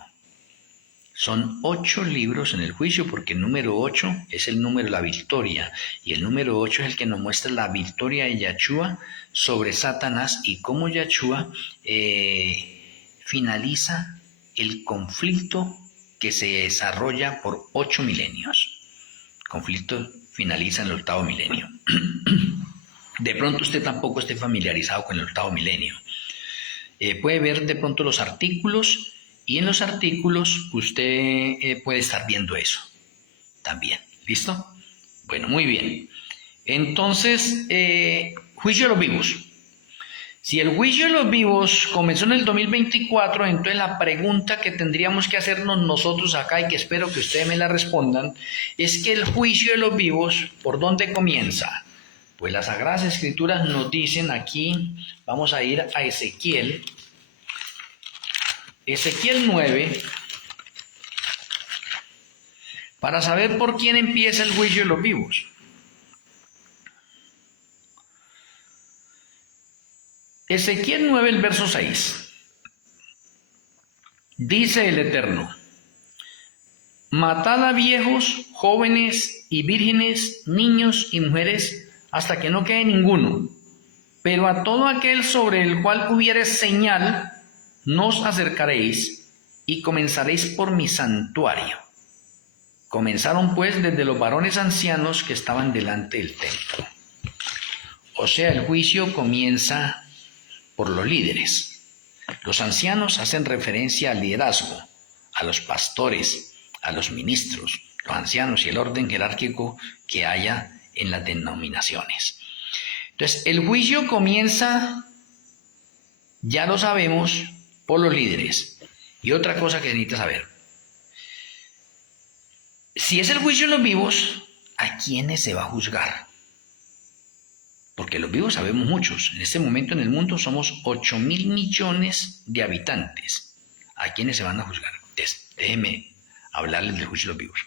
Son 8 libros en el juicio, porque el número 8 es el número de la victoria, y el número 8 es el que nos muestra la victoria de Yahshua sobre Satanás y cómo Yahshua finaliza el conflicto que se desarrolla por 8 milenios. El conflicto finaliza en el 8º milenio. De pronto usted tampoco esté familiarizado con el 8º milenio. Puede ver de pronto los artículos, y en los artículos usted puede estar viendo eso también. ¿Listo? Bueno, muy bien. Entonces, juicio de los vivos. Si el juicio de los vivos comenzó en el 2024, entonces la pregunta que tendríamos que hacernos nosotros acá, y que espero que ustedes me la respondan, es que el juicio de los vivos, ¿por dónde comienza? Pues las Sagradas Escrituras nos dicen aquí, vamos a ir a Ezequiel 9, para saber por quién empieza el juicio de los vivos. Ezequiel 9, el verso 6. Dice el Eterno: matad a viejos, jóvenes y vírgenes, niños y mujeres, hasta que no quede ninguno. Pero a todo aquel sobre el cual hubiere señal, no os acercaréis, y comenzaréis por mi santuario. Comenzaron pues desde los varones ancianos que estaban delante del templo. O sea, el juicio comienza por los líderes. Los ancianos hacen referencia al liderazgo, a los pastores, a los ministros, los ancianos y el orden jerárquico que haya en las denominaciones. Entonces, el juicio comienza, ya lo sabemos, por los líderes. Y otra cosa que necesita saber: si es el juicio de los vivos, ¿a quiénes se va a juzgar? Porque los vivos sabemos muchos. En este momento en el mundo somos 8.000 millones de habitantes. ¿A quiénes se van a juzgar? Entonces, déjenme hablarles del juicio de los vivos.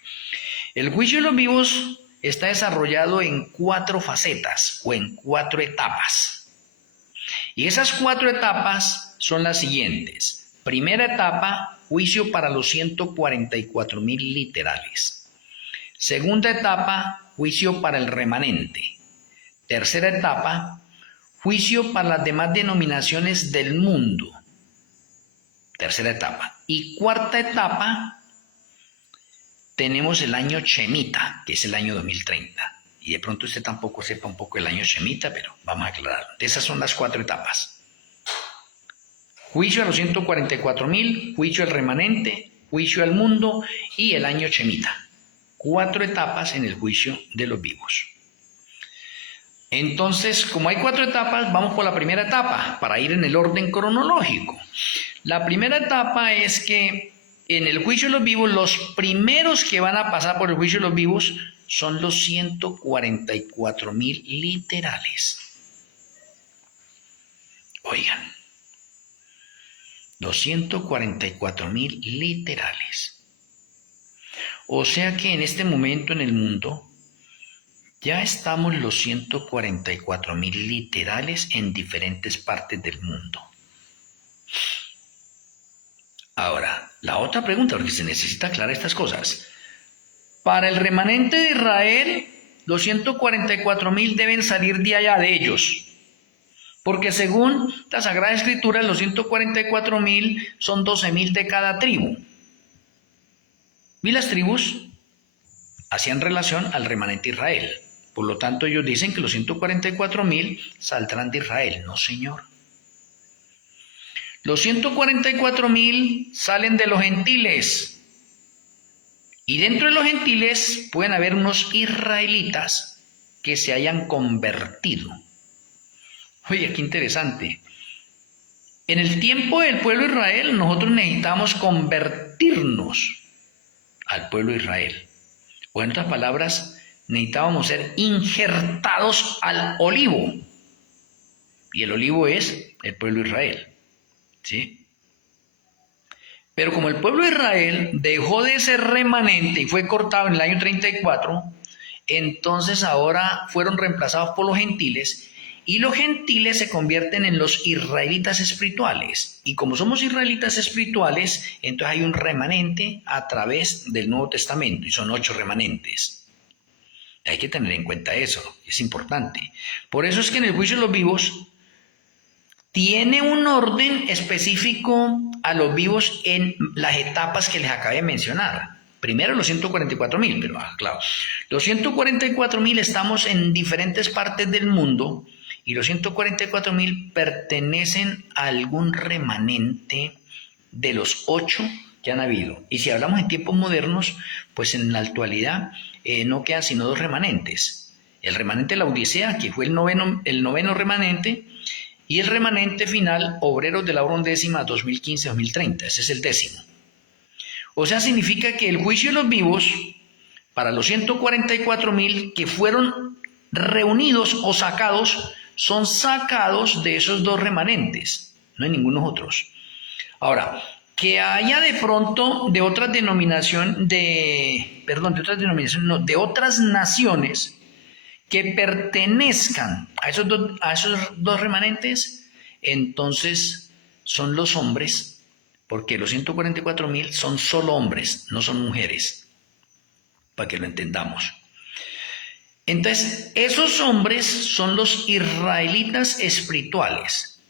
El juicio de los vivos está desarrollado en 4 facetas o en 4 etapas. Y esas 4 etapas son las siguientes. Primera etapa, juicio para los 144.000 literales. Segunda etapa, juicio para el remanente. Tercera etapa, juicio para las demás denominaciones del mundo. Tercera etapa. Y cuarta etapa, tenemos el año Shemita, que es el año 2030. Y de pronto usted tampoco sepa un poco el año Shemita, pero vamos a aclarar. Esas son las 4 etapas. Juicio a los 144.000, juicio al remanente, juicio al mundo y el año Shemita. 4 etapas en el juicio de los vivos. Entonces, como hay 4 etapas, vamos por la primera etapa, para ir en el orden cronológico. La primera etapa es que en el juicio de los vivos, los primeros que van a pasar por el juicio de los vivos son los 144.000 literales. Oigan, los 144.000 literales. O sea que en este momento en el mundo ya estamos los 144.000 literales en diferentes partes del mundo. Ahora, la otra pregunta, porque se necesita aclarar estas cosas. Para el remanente de Israel, los 144.000 deben salir de allá de ellos. Porque según la Sagrada Escritura, los 144.000 son 12.000 de cada tribu. Y las tribus hacían relación al remanente de Israel. Por lo tanto, ellos dicen que los 144.000 saldrán de Israel. No, señor. Los 144.000 salen de los gentiles. Y dentro de los gentiles pueden haber unos israelitas que se hayan convertido. Oye, qué interesante. En el tiempo del pueblo de Israel, nosotros necesitamos convertirnos al pueblo de Israel. O en otras palabras, necesitábamos ser injertados al olivo. Y el olivo es el pueblo de Israel. ¿Sí? Pero como el pueblo de Israel dejó de ser remanente y fue cortado en el año 34, entonces ahora fueron reemplazados por los gentiles y los gentiles se convierten en los israelitas espirituales. Y como somos israelitas espirituales, entonces hay un remanente a través del Nuevo Testamento y son 8 remanentes. Hay que tener en cuenta eso, es importante. Por eso es que en el juicio de los vivos tiene un orden específico a los vivos en las etapas que les acabé de mencionar. Primero los 144.000, pero claro, los 144.000 estamos en diferentes partes del mundo y los 144.000 pertenecen a algún remanente de los 8 que han habido. Y si hablamos en tiempos modernos, pues en la actualidad no quedan sino 2 remanentes. El remanente de la Odisea, que fue el noveno remanente, y el remanente final, obreros de la hora 11ª 2015-2030, ese es el 10º. O sea, significa que el juicio de los vivos, para los 144.000 que fueron reunidos o sacados, son sacados de esos 2 remanentes, no hay ningunos otros. Ahora, que haya de pronto de otras denominaciones, de otras naciones, que pertenezcan a esos dos remanentes, entonces son los hombres, porque los 144.000 son solo hombres, no son mujeres, para que lo entendamos. Entonces, esos hombres son los israelitas espirituales.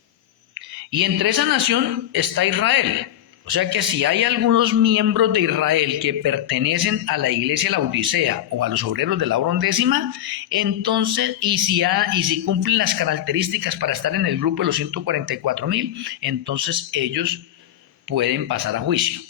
Y entre esa nación está Israel. O sea que si hay algunos miembros de Israel que pertenecen a la iglesia de la Odisea o a los obreros de la hora 11ª, entonces, y si cumplen las características para estar en el grupo de los 144.000, entonces ellos pueden pasar a juicio.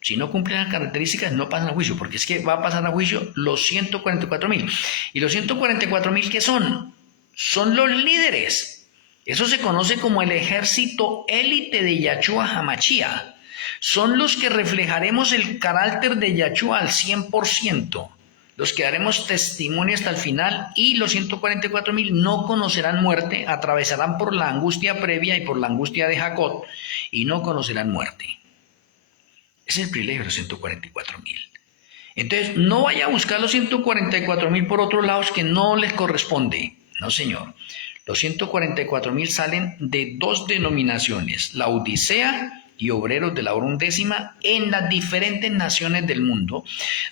Si no cumplen las características, no pasan a juicio, porque es que va a pasar a juicio los 144.000. ¿Y los 144.000 qué son? Son los líderes. Eso se conoce como el ejército élite de Yahshua HaMashiach. Son los que reflejaremos el carácter de Yahshua al 100%, los que daremos testimonio hasta el final, y los 144.000 no conocerán muerte, atravesarán por la angustia previa y por la angustia de Jacob, y no conocerán muerte. Ese es el privilegio de los 144.000. Entonces, no vaya a buscar los 144.000 por otros lados que no les corresponde. No, señor. Los 144.000 salen de 2 denominaciones, la Odisea y obreros de la hora 11ª, en las diferentes naciones del mundo,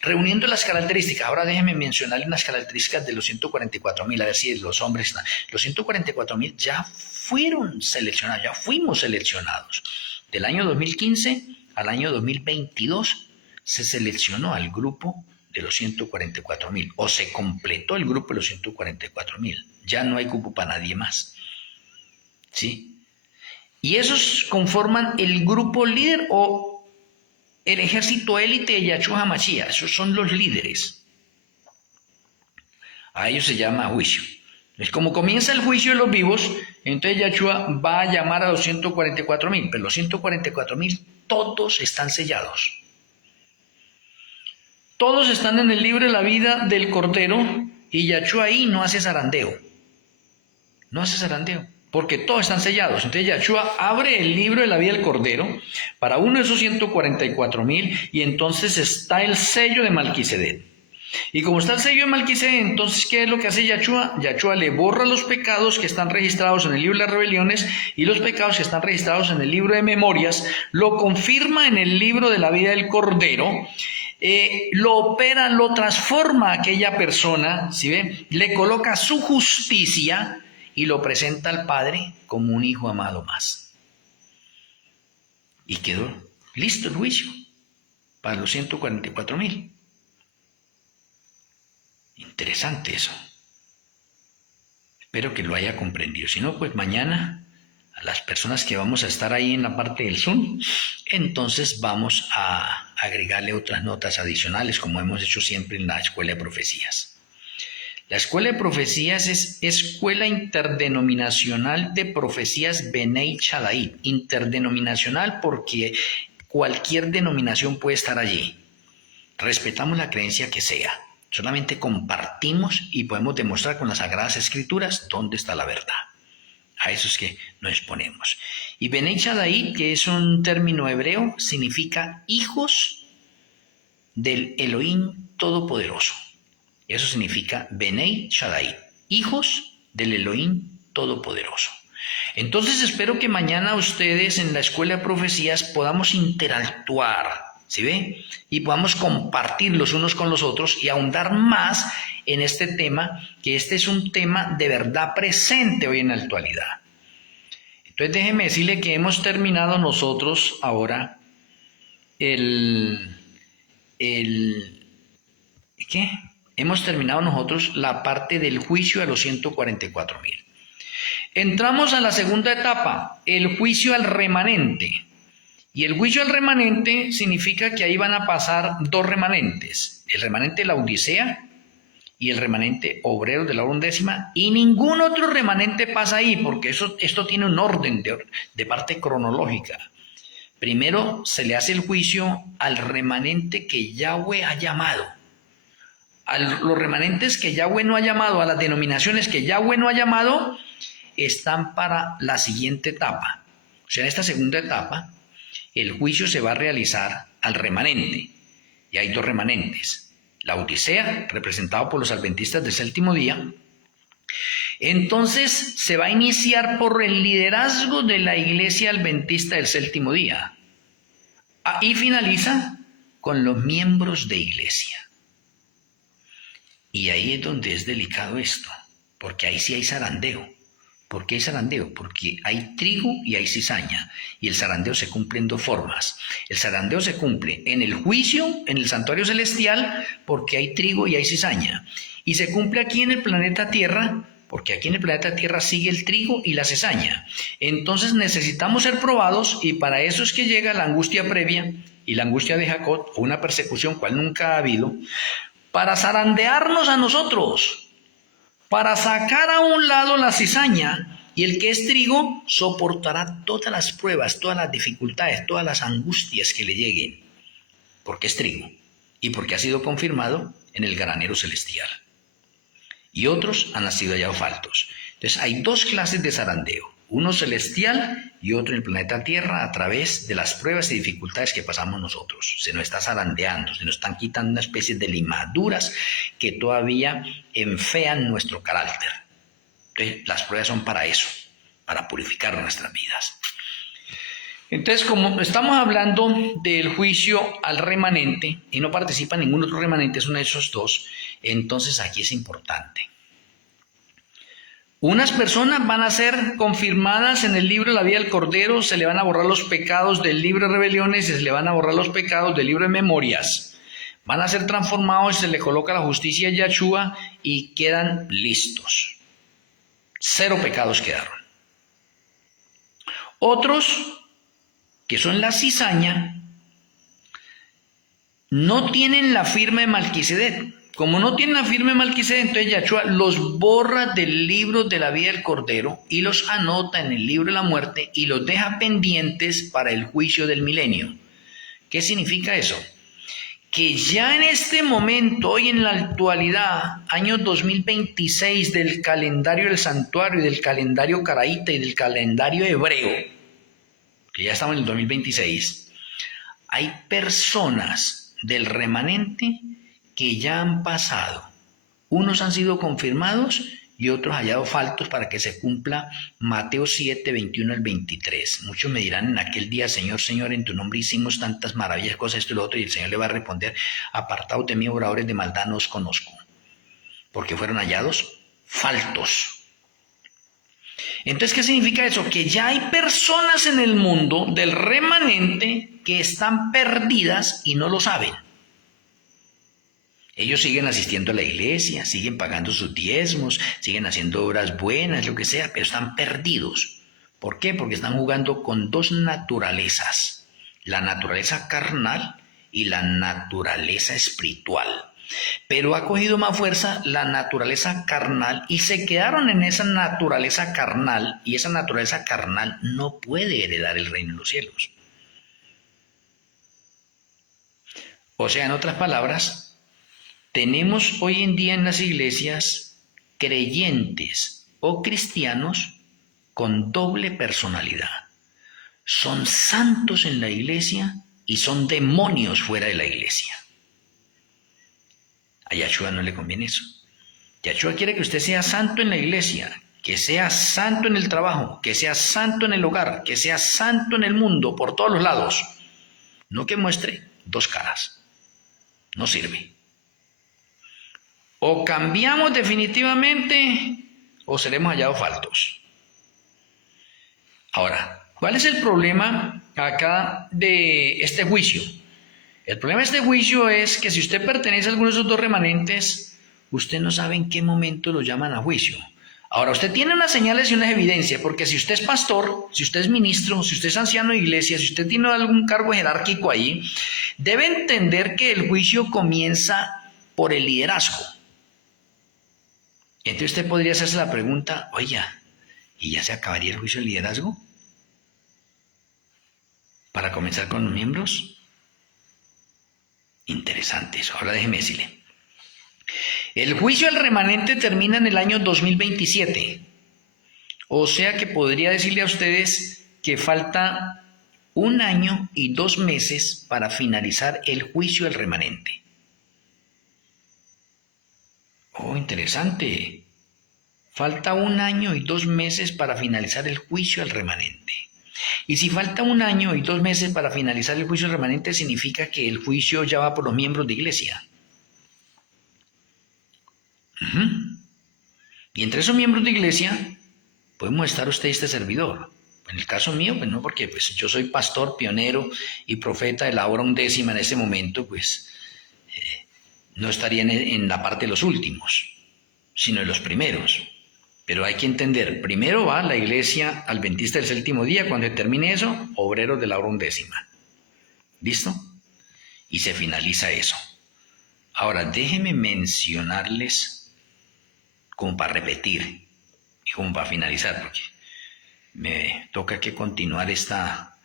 reuniendo las características. Ahora déjenme mencionarles las características de los 144.000, a ver si los hombres. Los 144.000 ya fueron seleccionados, ya fuimos seleccionados. Del año 2015 al año 2022 se seleccionó al grupo de los 144.000, o se completó el grupo de los 144.000. Ya no hay cupo para nadie más. ¿Sí? Y esos conforman el grupo líder o el ejército élite de Yahshua HaMashiach. Esos son los líderes. A ellos se llama juicio. Es como comienza el juicio de los vivos, entonces Yahshua va a llamar a los 144.000, pero los 144.000 todos están sellados. Todos están en el libro de la vida del Cordero, y Yahshua ahí no hace zarandeo. No hace zarandeo, porque todos están sellados. Entonces Yahshua abre el libro de la vida del Cordero para uno de esos 144.000, y entonces está el sello de Melquisedec. Y como está el sello de Melquisedec, entonces ¿qué es lo que hace Yahshua? Yahshua le borra los pecados que están registrados en el libro de las rebeliones y los pecados que están registrados en el libro de memorias, lo confirma en el libro de la vida del Cordero, lo opera, lo transforma a aquella persona, ¿sí ve? Le coloca su justicia y lo presenta al Padre como un hijo amado más. Y quedó listo el juicio para los 144.000. Interesante eso. Espero que lo haya comprendido. Si no, pues mañana, a las personas que vamos a estar ahí en la parte del Zoom, entonces vamos a agregarle otras notas adicionales, como hemos hecho siempre en la Escuela de Profecías. La Escuela de Profecías es Escuela Interdenominacional de Profecías Benei Shaddai. Interdenominacional porque cualquier denominación puede estar allí. Respetamos la creencia que sea. Solamente compartimos y podemos demostrar con las Sagradas Escrituras dónde está la verdad. A eso es que nos exponemos. Y Benei Shaddai, que es un término hebreo, significa hijos del Elohim Todopoderoso. Eso significa Benei Shaddai, hijos del Elohim Todopoderoso. Entonces espero que mañana ustedes en la Escuela de Profecías podamos interactuar, ¿sí ve? Y podamos compartir los unos con los otros y ahondar más en este tema, que este es un tema de verdad presente hoy en la actualidad. Entonces déjeme decirle que hemos terminado nosotros ahora ¿qué? Hemos terminado nosotros la parte del juicio a los 144,000. Entramos a la segunda etapa, el juicio al remanente. Y el juicio al remanente significa que ahí van a pasar dos remanentes, el remanente de la Odisea y el remanente obrero de la hora undécima, y ningún otro remanente pasa ahí, porque esto tiene un orden de parte cronológica. Primero se le hace el juicio al remanente que Yahweh ha llamado. A los remanentes que Yahweh no ha llamado, a las denominaciones que Yahweh no ha llamado, están para la siguiente etapa. O sea, en esta segunda etapa, el juicio se va a realizar al remanente. Y hay dos remanentes. La Odisea, representado por los adventistas del séptimo día. Entonces se va a iniciar por el liderazgo de la iglesia adventista del séptimo día. Y finaliza con los miembros de iglesia. Y ahí es donde es delicado esto, porque ahí sí hay zarandeo. ¿Por qué hay zarandeo? Porque hay trigo y hay cizaña, y el zarandeo se cumple en dos formas. El zarandeo se cumple en el juicio, en el santuario celestial, porque hay trigo y hay cizaña. Y se cumple aquí en el planeta Tierra, porque aquí en el planeta Tierra sigue el trigo y la cizaña. Entonces necesitamos ser probados, y para eso es que llega la angustia previa y la angustia de Jacob, o una persecución cual nunca ha habido, para zarandearnos a nosotros, para sacar a un lado la cizaña, y el que es trigo soportará todas las pruebas, todas las dificultades, todas las angustias que le lleguen, porque es trigo y porque ha sido confirmado en el granero celestial. Y otros han nacido allá faltos. Entonces hay dos clases de zarandeo, uno celestial y otro en el planeta Tierra, a través de las pruebas y dificultades que pasamos nosotros. Se nos está zarandeando, se nos están quitando una especie de limaduras que todavía enfean nuestro carácter. Entonces, las pruebas son para eso, para purificar nuestras vidas. Entonces, como estamos hablando del juicio al remanente, y no participa ningún otro remanente, es uno de esos dos, entonces aquí es importante. Unas personas van a ser confirmadas en el libro de la vida del Cordero, se le van a borrar los pecados del libro de rebeliones y se le van a borrar los pecados del libro de memorias. Van a ser transformados y se le coloca la justicia de Yahshua y quedan listos. 0 pecados quedaron. Otros, que son la cizaña, no tienen la firma de Melquisedec. Como no tienen la firma de Melquisedec, entonces Yahshua los borra del libro de la vida del Cordero y los anota en el libro de la muerte y los deja pendientes para el juicio del milenio. ¿Qué significa eso? Que ya en este momento, hoy en la actualidad, año 2026, del calendario del santuario y del calendario caraíta y del calendario hebreo, que ya estamos en el 2026, hay personas del remanente que ya han pasado. Unos han sido confirmados y otros hallados faltos para que se cumpla Mateo 7, 21 al 23. Muchos me dirán en aquel día: Señor, Señor, en tu nombre hicimos tantas maravillas, cosas, esto y lo otro, y el Señor le va a responder: apartaos de mí, obradores de maldad, no os conozco, porque fueron hallados faltos. Entonces, ¿qué significa eso? Que ya hay personas en el mundo del remanente que están perdidas y no lo saben. Ellos siguen asistiendo a la iglesia, siguen pagando sus diezmos, siguen haciendo obras buenas, lo que sea, pero están perdidos. ¿Por qué? Porque están jugando con dos naturalezas, la naturaleza carnal y la naturaleza espiritual. Pero ha cogido más fuerza la naturaleza carnal y se quedaron en esa naturaleza carnal, y esa naturaleza carnal no puede heredar el reino de los cielos. O sea, en otras palabras, tenemos hoy en día en las iglesias creyentes o cristianos con doble personalidad. Son santos en la iglesia y son demonios fuera de la iglesia. A Yahshua no le conviene eso. Yahshua quiere que usted sea santo en la iglesia, que sea santo en el trabajo, que sea santo en el hogar, que sea santo en el mundo, por todos los lados. No que muestre dos caras. No sirve. O cambiamos definitivamente o seremos hallados faltos. Ahora, ¿cuál es el problema acá de este juicio? El problema de este juicio es que si usted pertenece a alguno de esos dos remanentes, usted no sabe en qué momento lo llaman a juicio. Ahora, usted tiene unas señales y unas evidencias, porque si usted es pastor, si usted es ministro, si usted es anciano de iglesia, si usted tiene algún cargo jerárquico ahí, debe entender que el juicio comienza por el liderazgo. Entonces usted podría hacerse la pregunta, oiga, ¿y ya se acabaría el juicio del liderazgo? Para comenzar con los miembros. Interesante eso. Ahora déjeme decirle. El juicio del remanente termina en el año 2027. O sea que podría decirle a ustedes que falta 1 año y 2 meses para finalizar el juicio del remanente. Oh, interesante. Falta 1 año y 2 meses para finalizar el juicio del remanente. Y si falta 1 año y 2 meses para finalizar el juicio del remanente, significa que el juicio ya va por los miembros de iglesia. Y entre esos miembros de iglesia podemos estar usted y este servidor. En el caso mío, pues no, porque pues, yo soy pastor, pionero y profeta de la hora 11ª en ese momento, pues no estaría en la parte de los últimos, sino de los primeros. Pero hay que entender, primero va la iglesia adventista del séptimo día, cuando termine eso, obreros de la hora 11ª. ¿Listo? Y se finaliza eso. Ahora, déjenme mencionarles, como para repetir y como para finalizar, porque me toca que continuar esta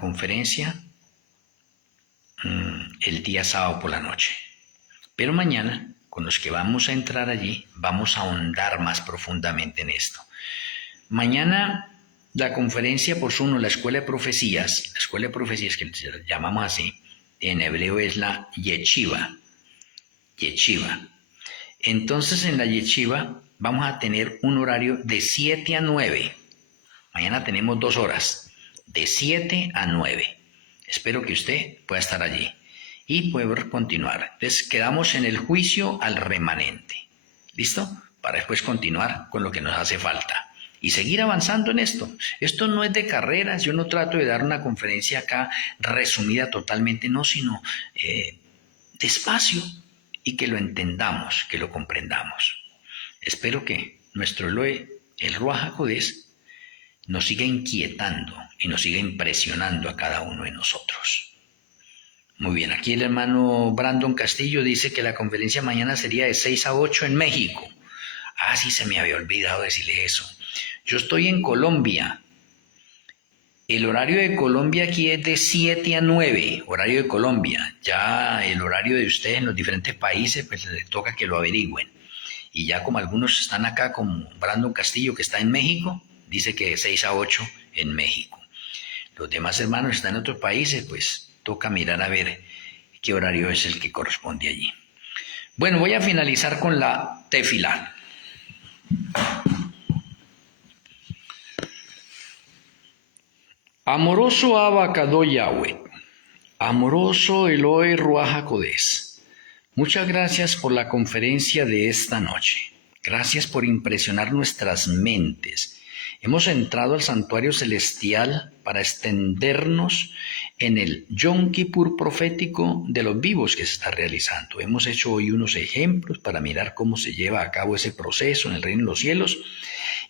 conferencia el día sábado por la noche. Pero mañana, con los que vamos a entrar allí, vamos a ahondar más profundamente en esto. Mañana la conferencia por Zoom, la escuela de profecías que llamamos así, en hebreo es la yeshiva. Entonces en la yeshiva vamos a tener un horario de 7 a 9. Mañana tenemos 2 horas, de 7 a 9. Espero que usted pueda estar allí y poder continuar. Entonces quedamos en el juicio al remanente. ¿Listo? Para después continuar con lo que nos hace falta y seguir avanzando en esto. Esto no es de carreras, yo no trato de dar una conferencia acá resumida totalmente, no, sino despacio y que lo entendamos, que lo comprendamos. Espero que nuestro Elohe, el Ruach HaKodesh, nos siga inquietando y nos siga impresionando a cada uno de nosotros. Muy bien, aquí el hermano Brandon Castillo dice que la conferencia mañana sería de 6 a 8 en México. Ah, sí, se me había olvidado decirle eso. Yo estoy en Colombia. El horario de Colombia aquí es de 7 a 9, horario de Colombia. Ya el horario de ustedes en los diferentes países, pues les toca que lo averigüen. Y ya como algunos están acá, como Brandon Castillo, que está en México, dice que de 6 a 8 en México. Los demás hermanos están en otros países, pues toca mirar a ver qué horario es el que corresponde allí. Bueno, voy a finalizar con la tefilá. Amoroso Abacadó Yahweh, amoroso Elohe Ruach HaKodesh, muchas gracias por la conferencia de esta noche. Gracias por impresionar nuestras mentes. Hemos entrado al santuario celestial para extendernos en el Yom Kippur profético de los vivos que se está realizando. Hemos hecho hoy unos ejemplos para mirar cómo se lleva a cabo ese proceso en el reino de los cielos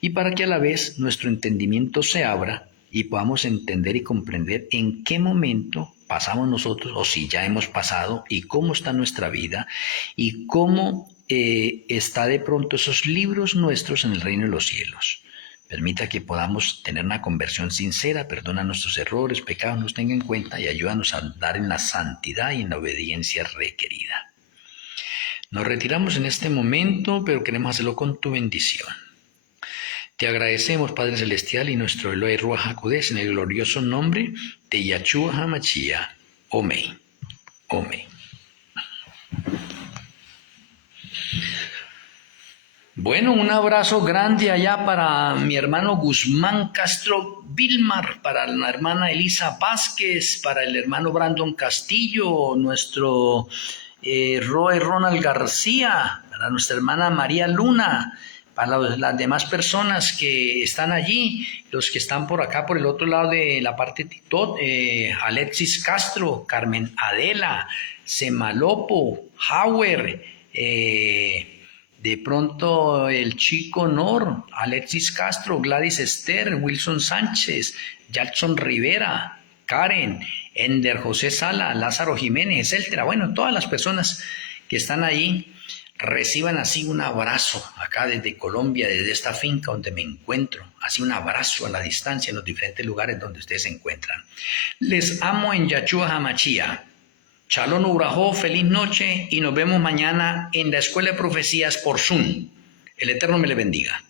y para que a la vez nuestro entendimiento se abra y podamos entender y comprender en qué momento pasamos nosotros o si ya hemos pasado y cómo está nuestra vida y cómo está de pronto esos libros nuestros en el reino de los cielos. Permita que podamos tener una conversión sincera, perdona nuestros errores, pecados, nos tenga en cuenta y ayúdanos a andar en la santidad y en la obediencia requerida. Nos retiramos en este momento, pero queremos hacerlo con tu bendición. Te agradecemos, Padre Celestial, y nuestro Elohe Ruach HaKodesh, en el glorioso nombre de Yahshua HaMashiach. Amén. Amén. Bueno, un abrazo grande allá para mi hermano Guzmán Castro Vilmar, para la hermana Elisa Vázquez, para el hermano Brandon Castillo, nuestro Roy Ronald García, para nuestra hermana María Luna, para las demás personas que están allí, los que están por acá, por el otro lado de la parte de Titot, Alexis Castro, Carmen Adela, Semalopo, Hauer, de pronto el Chico Nor, Alexis Castro, Gladys Esther, Wilson Sánchez, Jackson Rivera, Karen, Ender José Sala, Lázaro Jiménez, etcétera. Bueno, todas las personas que están ahí reciban así un abrazo acá desde Colombia, desde esta finca donde me encuentro, así un abrazo a la distancia en los diferentes lugares donde ustedes se encuentran. Les amo en Yahshua Hamashia. Shalom Urajó, feliz noche y nos vemos mañana en la Escuela de Profecías por Zoom. El Eterno me le bendiga.